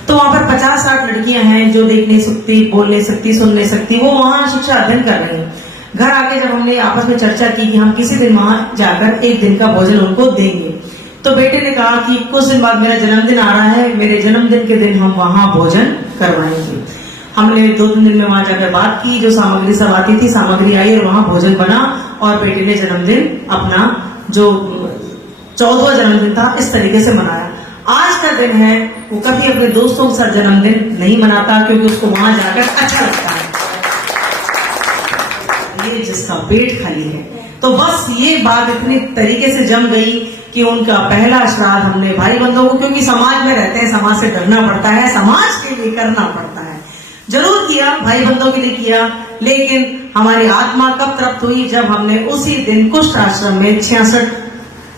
तो वहां पर 50-60 लड़कियां हैं जो देख नहीं सकती, बोल नहीं सकती, सुन नहीं सकती, वो वहां शिक्षा अध्ययन कर रही हैं। घर आके जब हमने आपस में चर्चा की कि हम किसी दिन वहां जाकर एक दिन का भोजन उनको देंगे, तो बेटे ने कहा कि कुछ दिन बाद मेरा जन्मदिन आ रहा है, मेरे जन्मदिन के दिन हम वहां भोजन करवाएंगे। हमने 2-3 दिन में वहां जाकर बात की, जो सामग्री सब आती थी सामग्री आई और वहां भोजन बना, और बेटे ने जन्मदिन अपना जो 14वां जन्मदिन था इस तरीके से मनाया। आज का दिन है, वो कभी अपने दोस्तों के साथ जन्मदिन नहीं मनाता, क्योंकि उसको वहां जाकर अच्छा लगता है। ये जिसका पेट खाली है, तो बस ये बात इतनी तरीके से जम गई कि उनका पहला श्राद्ध हमने भाई बंधुओं को, क्योंकि समाज में रहते हैं, समाज से डरना पड़ता है, समाज के लिए करना पड़ता है, जरूर किया, भाई बंधुओं के लिए किया। लेकिन हमारी आत्मा कब तृप्त हुई, जब हमने उसी दिन कुष्ठ आश्रम में 66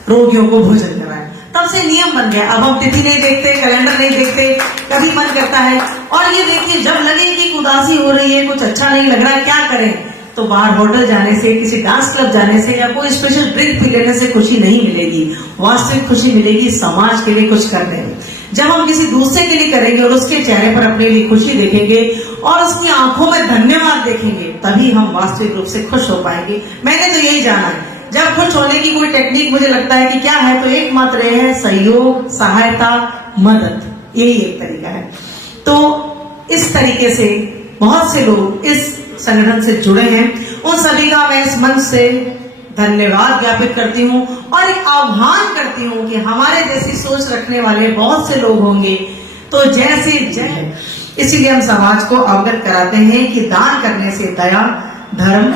रोगियों को भोजन कराया। तब से नियम बन गया। अब हम तिथि नहीं देखते, कैलेंडर नहीं देखते, कभी मन करता है। और ये देखिए, जब लगे कि उदासी हो रही है, कुछ अच्छा नहीं लग रहा है, क्या करें, तो बाहर होटल जाने से, किसी डांस क्लब जाने से या कोई स्पेशल ड्रिंक पी लेने से खुशी नहीं मिलेगी। वास्तविक खुशी मिलेगी समाज के लिए कुछ करने में। जब हम किसी दूसरे के लिए करेंगे और उसके चेहरे पर अपने लिए खुशी देखेंगे और उसकी आंखों में धन्यवाद देखेंगे, तभी हम वास्तविक रूप से खुश हो पाएंगे। मैंने तो यही जाना है। जब खुश होने की कोई टेक्निक मुझे लगता है कि क्या है, तो एकमात्र है सहयोग, सहायता, मदद, यही एक तरीका है। तो इस तरीके से बहुत से लोग इस संगठन से जुड़े हैं। उन सभी का मैं इस मंच से धन्यवाद ज्ञापित करती हूँ और एक आह्वान करती हूँ कि हमारे जैसी सोच रखने वाले बहुत से लोग होंगे, तो जैसे जय, इसीलिए हम समाज को अवगत कराते हैं कि दान करने से दया, धर्म,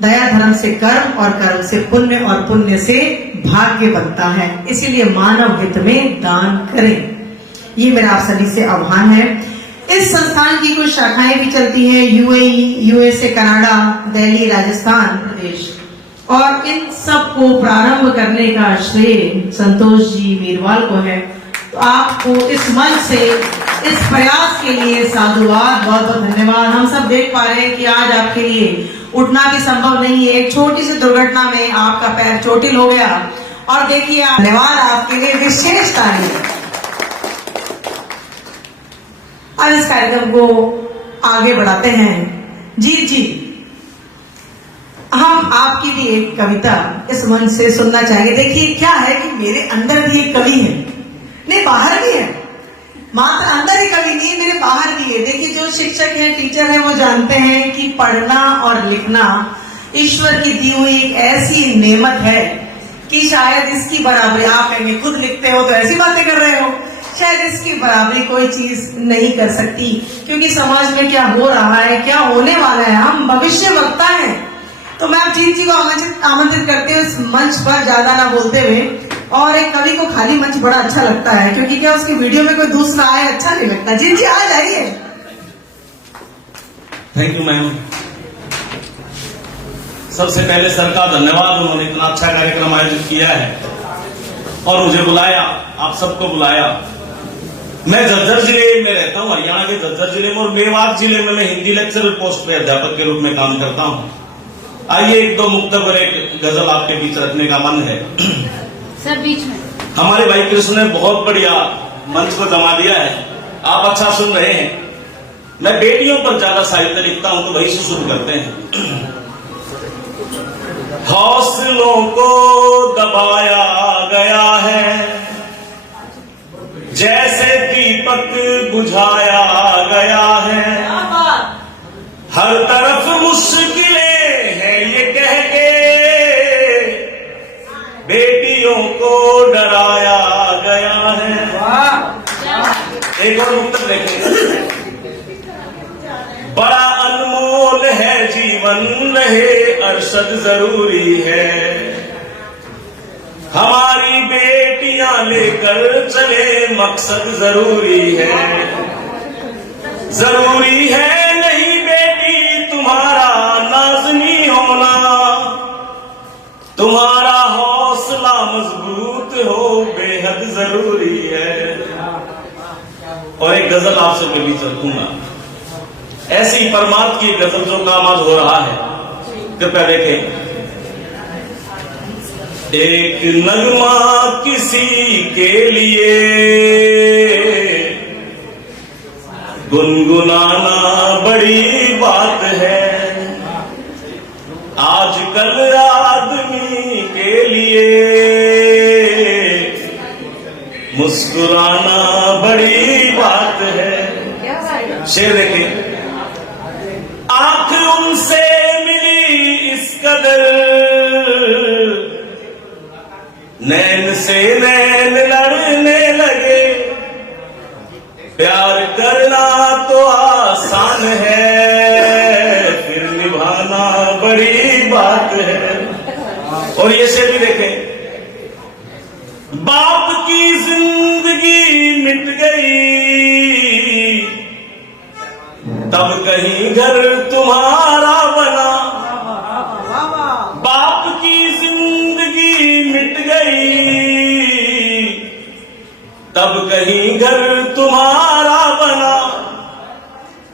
दया धर्म से कर्म और कर्म से पुण्य और पुण्य से भाग्य बनता है। इसीलिए मानव हित में दान करें, ये मेरा आप सभी से आह्वान है। इस संस्थान की कुछ शाखाएं भी चलती है, UAE, USA, Canada, Delhi, Rajasthan प्रदेश, और इन सब को प्रारंभ करने का श्रेय संतोष जी मीरवाल को है। तो आपको इस मंच से इस प्रयास के लिए साधुवाद, बहुत बहुत धन्यवाद। हम सब देख पा रहे हैं कि आज आपके लिए उठना भी संभव नहीं है। एक छोटी सी दुर्घटना में आपका पैर चोटिल हो गया, और देखिए, धन्यवाद आपके लिए, विशेष तारीफ। अब इस कार्यक्रम को आगे बढ़ाते हैं। जी, हम आपकी भी एक कविता इस मंच से सुनना चाहेंगे। देखिए, क्या है कि मेरे अंदर भी एक कवि है, नहीं बाहर भी है, मात्र अंदर ही कवि नहीं, मेरे बाहर भी है। देखिए, जो शिक्षक है, टीचर है, वो जानते हैं कि पढ़ना और लिखना ईश्वर की दी हुई एक ऐसी नेमत है कि शायद इसकी बराबरी, आप कहेंगे खुद लिखते हो तो ऐसी बातें कर रहे हो, शायद इसकी बराबरी कोई चीज नहीं कर सकती। क्योंकि समाज में क्या हो रहा है, क्या होने वाला है, हम भविष्य वक्ता हैं। तो मैं आप जीत जी को आमंत्रित करती हूँ इस मंच पर, ज्यादा ना बोलते हुए। और एक कवि को खाली मंच बड़ा अच्छा लगता है, क्योंकि क्या उसकी वीडियो में कोई दूसरा आए अच्छा नहीं लगता। जीत जी आ जाइए। Thank you ma'am. सबसे पहले सर का धन्यवाद, उन्होंने इतना अच्छा कार्यक्रम आयोजित किया है और मुझे बुलाया, आप सबको बुलाया। मैं झज्जर जिले में रहता हूँ, हरियाणा के झज्जर जिले में, और मेवात जिले में मैं हिंदी लेक्चरर पोस्ट पे अध्यापक के रूप में काम करता हूँ। आइए एक दो मुक्तब और एक गजल आपके बीच रखने का मन है। सर बीच में हमारे भाई कृष्ण ने बहुत बढ़िया मंच को जमा दिया है, आप अच्छा सुन रहे हैं। मैं बेटियों पर ज्यादा साहित्य लिखता हूं तो वही से शुरू करते हैं। हौसलों को दबाया गया है, जैसे दीपक बुझाया गया है। हर तरफ मुश्किलें हैं ये कह के बेटियों को डराया गया है। एक और मुक्तक देखें। बड़ा अनमोल है जीवन, रहे अरशद जरूरी है। हमारी बेटियां लेकर चले मकसद जरूरी है। जरूरी है नहीं बेटी तुम्हारा नाज़नी होना, तुम्हारा हौसला मजबूत हो बेहद जरूरी है। और एक गजल आप सबके बीच रखूंगा, ऐसी परमात्मा की गजल जो काम आज हो रहा है, कृपया देखें। एक नगमा किसी के लिए गुनगुनाना बड़ी बात है, आजकल आदमी के लिए मुस्कुराना बड़ी बात है। शेर देखें। आंख उनसे मिली इस कदर, नैन से नैन लड़ने लगे। प्यार करना तो आसान है, फिर निभाना बड़ी बात है। और ये शेर भी देखें। बाप की जिंदगी मिट गई, तब कहीं घर तुम्हारा बना। बाप की जिंदगी मिट गई, तब कहीं घर तुम्हारा बना।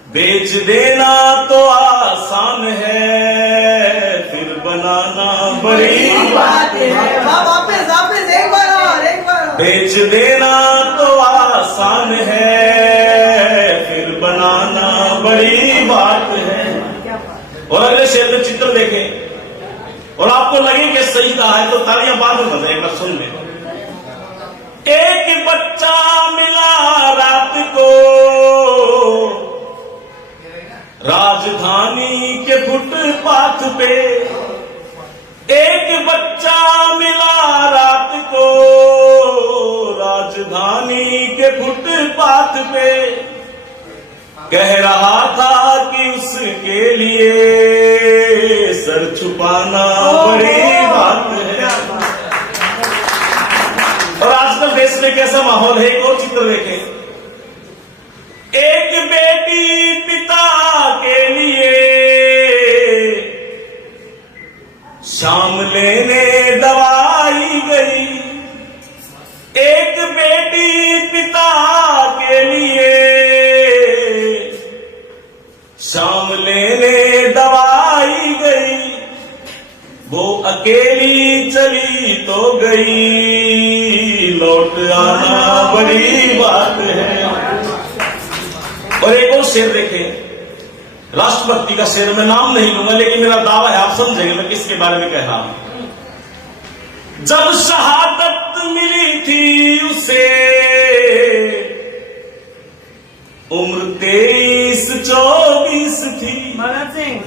बेच देना तो आसान है, फिर बनाना बड़ी बात है। वापस वापस एक बार और एक बार। बेच देना तो आसान है, फिर बनाना बड़ी बात है। और अगले शेर में चित्र देखें और आपको लगे कि सही कहा है तो तालियां बाद में बजाएं, एक बार सुन लें। एक बच्चा मिला रात को राजधानी के फुटपाथ पे। एक बच्चा मिला रात को राजधानी के फुटपाथ पे। कह रहा था कि उसके लिए सर छुपाना बड़ी बात है। और आजकल देश में कैसा माहौल है, एक और चित्र देखें। एक बेटी पिता के लिए शाम लेने दवाई गई। एक बेटी पिता के लिए शाम लेने दवाई गई। वो अकेली चली तो गई, लौट आना बड़ी बात है। और एक और शेर देखें, राष्ट्रभक्ति का शेर। मैं नाम नहीं लूंगा लेकिन मेरा दावा है, आप समझेंगे मैं किसके बारे में कह रहा हूं। जब शहादत मिली थी उसे उम्र 23-24 थी। भगत सिंह।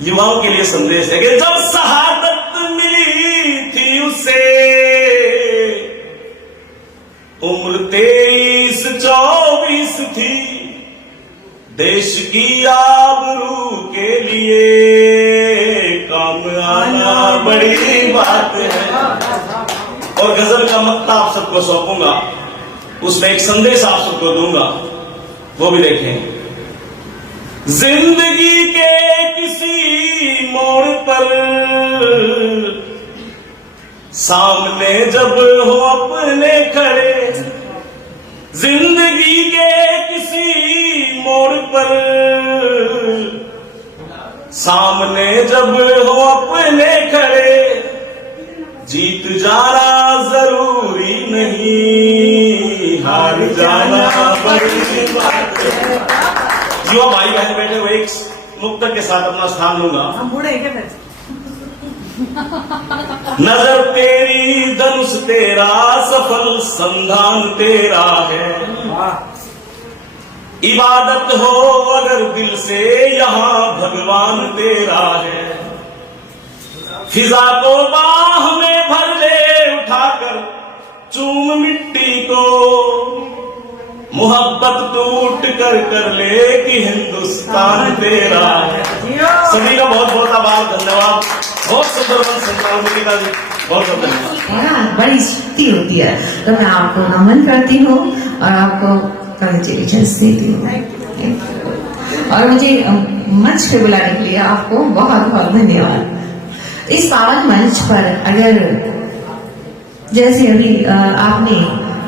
युवाओं के लिए संदेश है कि जब शहादत मिली थी उसे उम्र 23-24 थी। देश की आबरू के लिए काम आना बड़ी बात है। और गजल का मक्ता आप सबको सौंपूंगा, उसमें एक संदेश आप सबको दूंगा, वो भी देखें। जिंदगी के किसी मोड़ पर, सामने जब हो अपने खड़े, जिंदगी के किसी मोड़ पर, सामने जब हो अपने खड़े, जीत जाना जरूरी नहीं, हार जाना बड़ी बात है। जो भाई बहन बैठे हुए एक नुक्ते के साथ अपना स्थान लूंगा। हम बूढ़े हैं क्या फिर? नजर तेरी धनुष तेरा, सफल संधान तेरा है। इबादत हो अगर दिल से, यहाँ भगवान तेरा है। फिजा को बाह में भर ले उठाकर, चूम मिट्टी को, मोहब्बत टूट कर ले कि हिंदुस्तान तेरा है। सभी का बहुत बहुत आभार, धन्यवाद। बहुत सुंदर संचालन मिलेगा जी, बहुत बहुत धन्यवाद। बड़ी शक्ति होती है, तो मैं आपको नमन करती हूँ और आपको कंग्रेचुलेशंस देती हूँ। और मुझे मंच पे बुलाने के लिए आपको बहुत बहुत धन्यवाद। इस पावन मंच पर अगर जैसे अभी आपने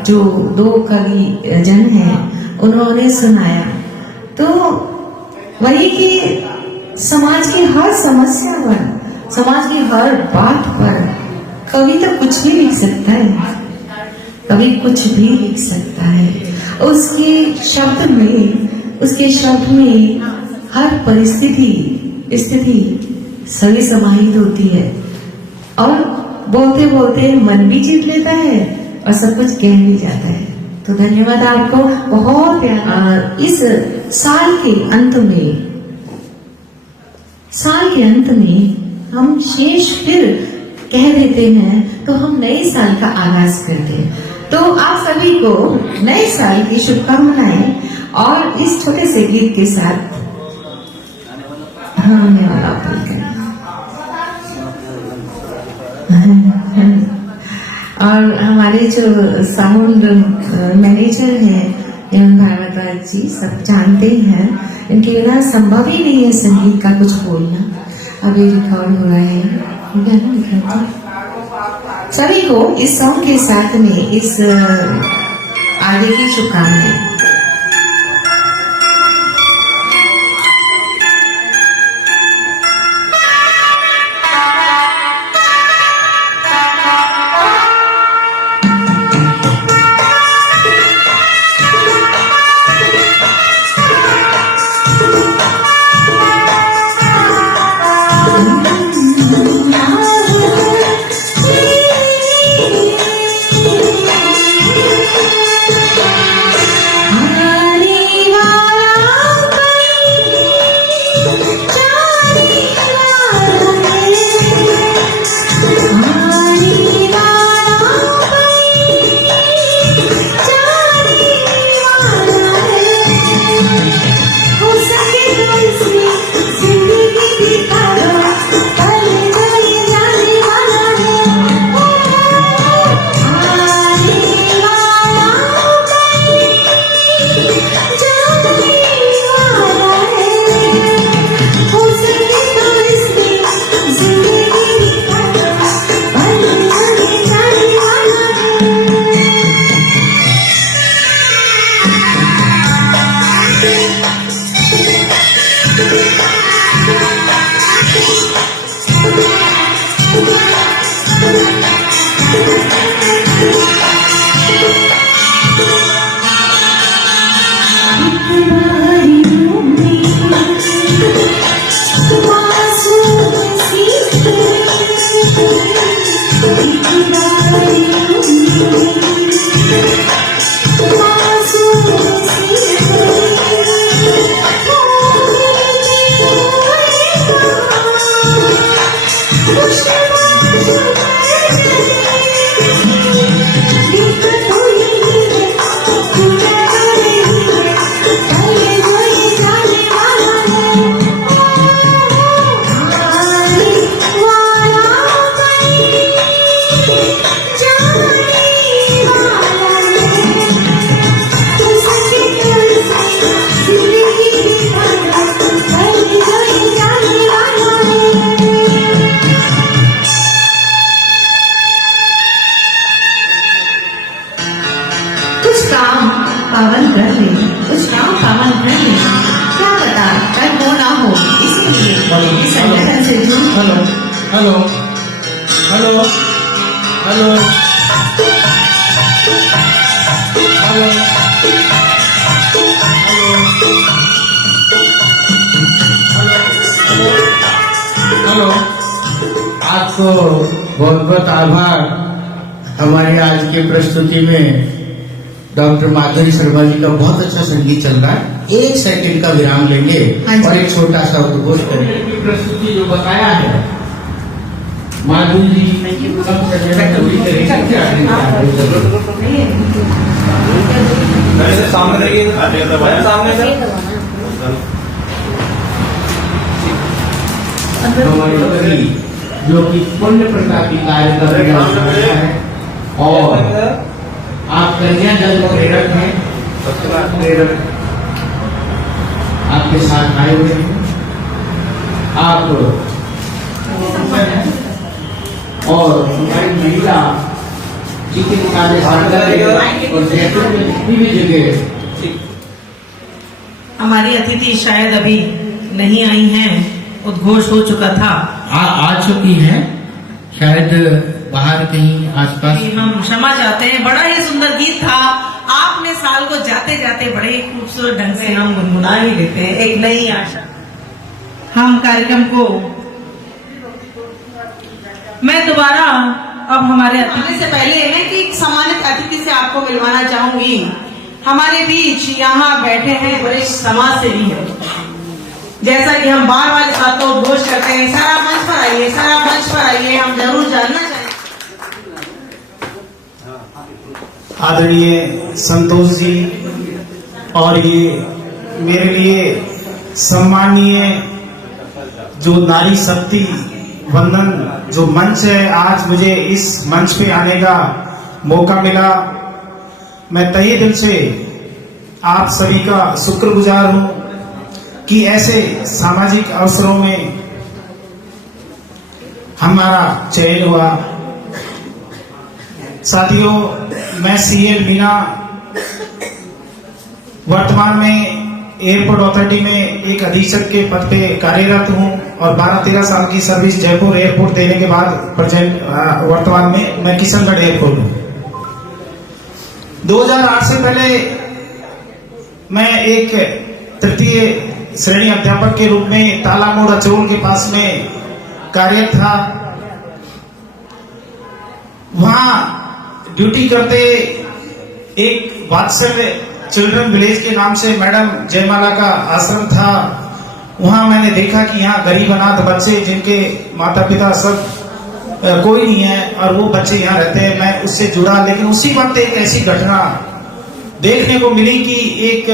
जो दो कवि जन हैं उन्होंने सुनाया, तो वही कि समाज की हर समस्या पर, समाज की हर बात पर कवि तो कुछ भी लिख सकता है, कवि कुछ भी लिख सकता है। उसके शब्द में हर स्थिति सभी समाहित होती है और बोलते बोलते मन भी जीत लेता है और सब कुछ कह भी जाता है। तो धन्यवाद आपको बहुत प्यारा। इस साल के अंत में हम शेष फिर कह देते हैं, तो हम नए साल का आगाज करते हैं। तो आप सभी को नए साल की शुभकामनाएं और इस छोटे से गीत के साथ और हमारे जो साउंड मैनेजर हैं एवं भारद्वाज जी, सब जानते हैं इनके बिना संभव ही नहीं है संगीत का कुछ बोलना। अभी रिकॉर्ड हो रहा है। सभी को इस सॉन्ग के साथ में इस आगे की शुभकामनाएं। काम पावन कर ले, कुछ काम पावन कर ले, क्या पता कल हो ना हो, इसीलिए इस संगठन से जुड़। Hello hello hello hello hello, आपको बहुत बहुत आभार। हमारे आज की प्रस्तुति में डॉक्टर माधुरी शर्मा जी का बहुत अच्छा संगीत चल रहा है। 1 सेकंड का विराम लेंगे और एक छोटा सा उद्घोष करेंगे। प्रस्तुति जो बताया है माधुरी जी हमारी कवि जो कि पुण्य प्रकार की कार्य कर रहे हैं और आप कन्या जल प्रेरक हैं, प्रेरक आपके साथ आए हुए हैं। आप और हमारी महिला जी के कार्य और जयपुर में किसी भी जगह हमारी अतिथि शायद अभी नहीं आई हैं, उद्घोष हो चुका था। आ चुकी हैं, शायद बाहर कहीं आसपास। हम क्षमा चाहते हैं, बड़ा ही सुंदर गीत था। आपने साल को जाते जाते बड़े ही खूबसूरत ढंग से हम गुनगुना ही लेते हैं, एक नई आशा। हम कार्यक्रम को मैं दोबारा अब हमारे अतिथि से पहले मैं कि सम्मानित अतिथि से आपको मिलवाना चाहूंगी। हमारे बीच यहाँ बैठे हैं वरिष्ठ समाज सेवी हैं, जैसा कि हम बार बार इस बात को उद्घोष करते हैं। सर आप मंच पर आइए, सर आप मंच पर आइए, हम जरूर जानना चाहेंगे। आदरणीय संतोष जी, और ये मेरे लिए सम्मानीय जो नारी शक्ति वंदन जो मंच है, आज मुझे इस मंच पे आने का मौका मिला। मैं तहे दिल से आप सभी का शुक्रगुजार हूं कि ऐसे सामाजिक अवसरों में हमारा चयन हुआ। साथियों, मैं सीएल मीना वर्तमान में एयरपोर्ट अथॉरिटी में एक अधीक्षक के पद पे कार्यरत हूं और 12-13 साल की सर्विस जयपुर एयरपोर्ट देने के बाद प्रेजेंट वर्तमान में मैं किशनगढ़ एयरपोर्ट हूं। 2008 से पहले मैं एक तृतीय श्रेणी अध्यापक के रूप में ताला मोड़ अचोल के पास में कार्यरत था। वहां ड्यूटी करते एक वात्सल्य चिल्ड्रन विलेज के नाम से मैडम जयमाला का आश्रम था। वहां मैंने देखा कि यहाँ गरीब अनाथ बच्चे जिनके माता पिता सब कोई नहीं है और वो बच्चे यहाँ रहते हैं, मैं उससे जुड़ा। लेकिन उसी वक्त एक ऐसी घटना देखने को मिली कि एक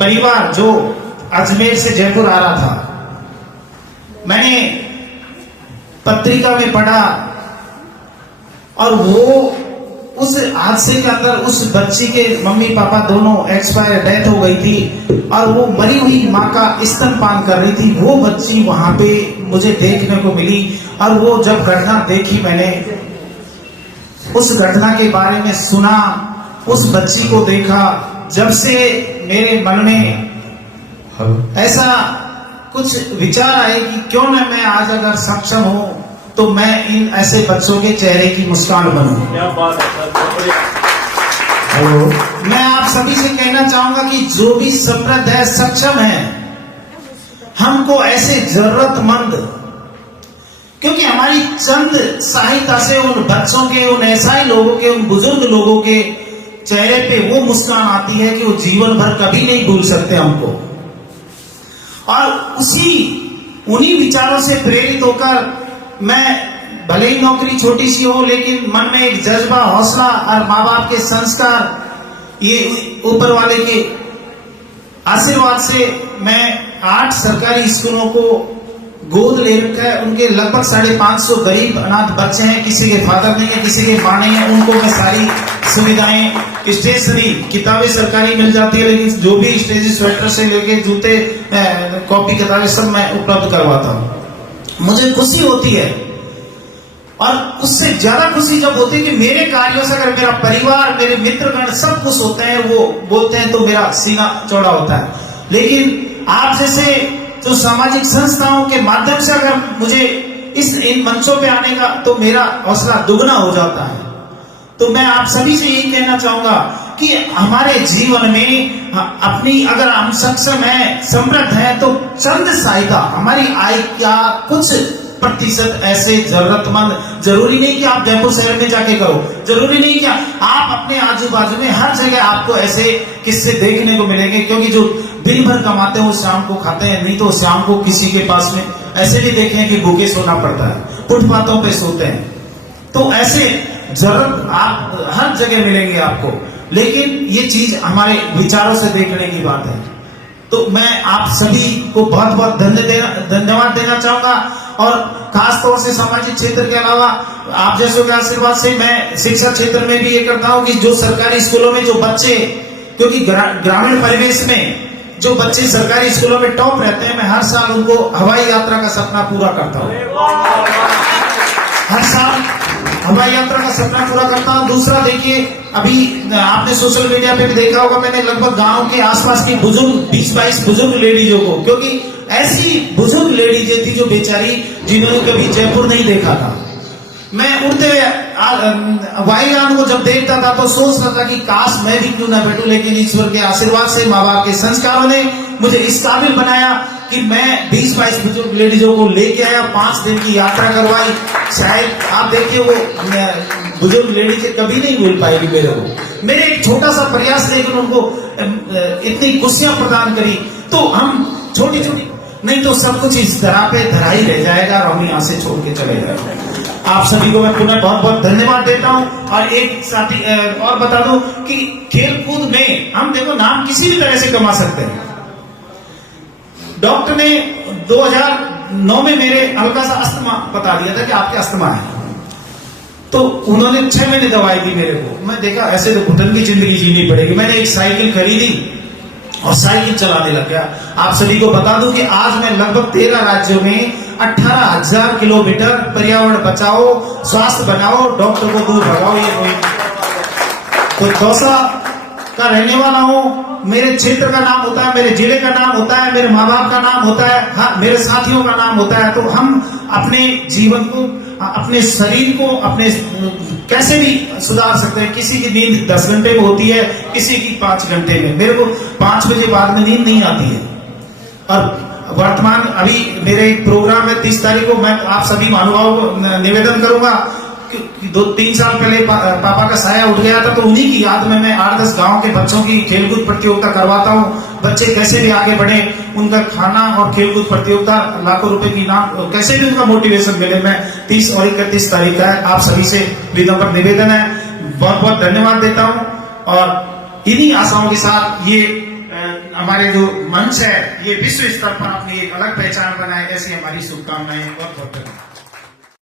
परिवार जो अजमेर से जयपुर आ रहा था, मैंने पत्रिका में पढ़ा और वो उस हादसे के अंदर उस बच्ची के मम्मी पापा दोनों एक्सपायर डेथ हो गई थी और वो मरी हुई माँ का स्तनपान कर रही थी। वो बच्ची वहां पे मुझे देखने को मिली और वो जब घटना देखी, मैंने उस घटना के बारे में सुना, उस बच्ची को देखा, जब से मेरे मन में ऐसा कुछ विचार आए कि क्यों न मैं आज अगर सक्षम हूं तो मैं इन ऐसे बच्चों के चेहरे की मुस्कान बनूं। हेलो, मैं आप सभी से कहना चाहूंगा कि जो भी समृद्ध है, सक्षम है, हमको ऐसे जरूरतमंद, क्योंकि हमारी चंद सहायता से उन बच्चों के, उन ऐसा लोगों के, उन बुजुर्ग लोगों के चेहरे पे वो मुस्कान आती है कि वो जीवन भर कभी नहीं भूल सकते हमको। और उन्हीं विचारों से प्रेरित होकर मैं, भले ही नौकरी छोटी सी हो, लेकिन मन में एक जज्बा, हौसला और माँ बाप के संस्कार, ये ऊपर वाले के आशीर्वाद से मैं 8 सरकारी स्कूलों को गोद ले रखा है। उनके लगभग 550 गरीब अनाथ बच्चे हैं, किसी के फादर नहीं है, किसी के माँ नहीं है, उनको मैं सारी सुविधाएं, स्टेशनरी, किताबें सरकारी मिल जाती है, लेकिन जो भी स्टेशनरी, स्वेटर से लेके जूते, कॉपी, किताबें सब मैं उपलब्ध करवाता हूँ। मुझे खुशी होती है और उससे ज्यादा खुशी जब होती है कि मेरे कार्यों से अगर मेरा परिवार, मेरे मित्रगण सब खुश होते हैं, वो बोलते हैं, तो मेरा सीना चौड़ा होता है। लेकिन आप जैसे जो सामाजिक संस्थाओं के माध्यम से अगर मुझे इन मंचों पे आने का, तो मेरा हौसला दुगना हो जाता है। तो मैं आप सभी से यही कहना चाहूंगा कि हमारे जीवन में अपनी, अगर हम सक्षम हैं, समृद्ध हैं, तो चंद सहायता, हमारी आय का कुछ प्रतिशत ऐसे जरूरतमंद, जरूरी नहीं कि आप जयपुर शहर में जाके करो, जरूरी नहीं कि आप अपने आजू बाजू में हर जगह आपको ऐसे किस्से देखने को मिलेंगे, क्योंकि जो दिन भर कमाते हैं वो शाम को खाते हैं, नहीं तो शाम को किसी के पास में ऐसे भी देखे हैं कि भूखे सोना पड़ता है, फुटपाथों पे सोते हैं। तो ऐसे जरूरत आप हर जगह मिलेंगे आपको, लेकिन ये चीज हमारे विचारों से देखने की बात है। तो मैं आप सभी को बहुत बहुत धन्यवाद देना चाहूंगा, और खास तौर से सामाजिक क्षेत्र के अलावा आप जैसों के आशीर्वाद से मैं शिक्षा क्षेत्र में भी ये करता हूँ कि जो सरकारी स्कूलों में जो बच्चे, क्योंकि ग्रामीण परिवेश में जो बच्चे सरकारी स्कूलों में टॉप रहते हैं, मैं हर साल उनको हवाई यात्रा का सपना पूरा करता हूँ, हर साल हवाई यात्रा का सपना पूरा करता हूँ। दूसरा देखिए, अभी आपने सोशल मीडिया पे भी देखा होगा, मैंने लगभग गांव के आसपास की बुजुर्ग 20-22 बुजुर्ग लेडीजों को, क्योंकि ऐसी बुजुर्ग लेडीज थी जो बेचारी, जिन्होंने कभी जयपुर नहीं देखा था, मैं उड़ते वायुयान को जब देखता था तो सोचता था कि काश मैं भी क्यों ना बैठूं, लेकिन ईश्वर के आशीर्वाद से, माँ बाप के संस्कारों ने मुझे इस काबिल बनाया कि मैं 20-22 बुजुर्ग लेडीजों को लेके आया, 5 दिन की यात्रा करवाई। शायद आप देखिए वो बुजुर्ग लेडीज कभी नहीं भूल पाएगी मेरे को, मेरे एक छोटा सा प्रयास लेकर उनको इतनी खुशियां प्रदान करी। तो हम छोटी छोटी, नहीं तो सब कुछ इस तरह पे धरा ही रह जाएगा और हम यहाँ से छोड़ के चले जाएंगे। आप सभी को मैं पुनः बहुत बहुत धन्यवाद देता हूँ। और एक साथी और बता दूं कि खेल कूद में हम देखो नाम किसी भी तरह से कमा सकते हैं। डॉक्टर ने 2009 में मेरे हल्का सा अस्थमा बता दिया था कि आपके अस्थमा है, तो उन्होंने 6 महीने दवाई दी मेरे को। मैं देखा ऐसे तो घुटन की जिंदगी जीनी पड़ेगी, मैंने एक साइकिल खरीदी और साइकिल चलाने लग गया। आप सभी को बता दूं कि आज मैं लगभग 13 राज्यों में 18,000 किलोमीटर पर्यावरण बचाओ, स्वास्थ्य बनाओ, डॉक्टर को दूर भगाओ, ये कोई दौसा का रहने वाला हूँ। मेरे क्षेत्र का नाम होता है, मेरे जिले का नाम होता है, मेरे माँ बाप का नाम होता है, हाँ, मेरे साथियों का नाम होता है। तो हम अपने जीवन को, अपने शरीर को, अपने कैसे भी सुधार सकते हैं। किसी की नींद 10 घंटे में होती है, किसी की 5 घंटे में। मेरे को 5 बजे बाद में नींद नहीं आती है। और वर्तमान अभी मेरे एक प्रोग्राम है 30 तारीख को, मैं आप सभी महानुभावों को निवेदन करूंगा कि 2-3 साल पहले पापा का साया उठ गया था, तो उन्हीं की याद में मैं 8-10 गांव के बच्चों की खेलकूद प्रतियोगिता करवाता हूँ। बच्चे कैसे भी आगे बढ़े, उनका खाना और खेलकूद प्रतियोगिता, लाखों रुपए की इनाम, कैसे भी उनका मोटिवेशन मिले। मैं 30 और 31 तारीख का है, आप सभी से विनम्र निवेदन है, बहुत बहुत धन्यवाद देता हूँ। और इन्हीं आशाओं के साथ ये हमारे जो मंच है, ये विश्व स्तर पर अपनी एक अलग पहचान बनाए, ऐसी हमारी शुभकामनाएं। बहुत बहुत धन्यवाद।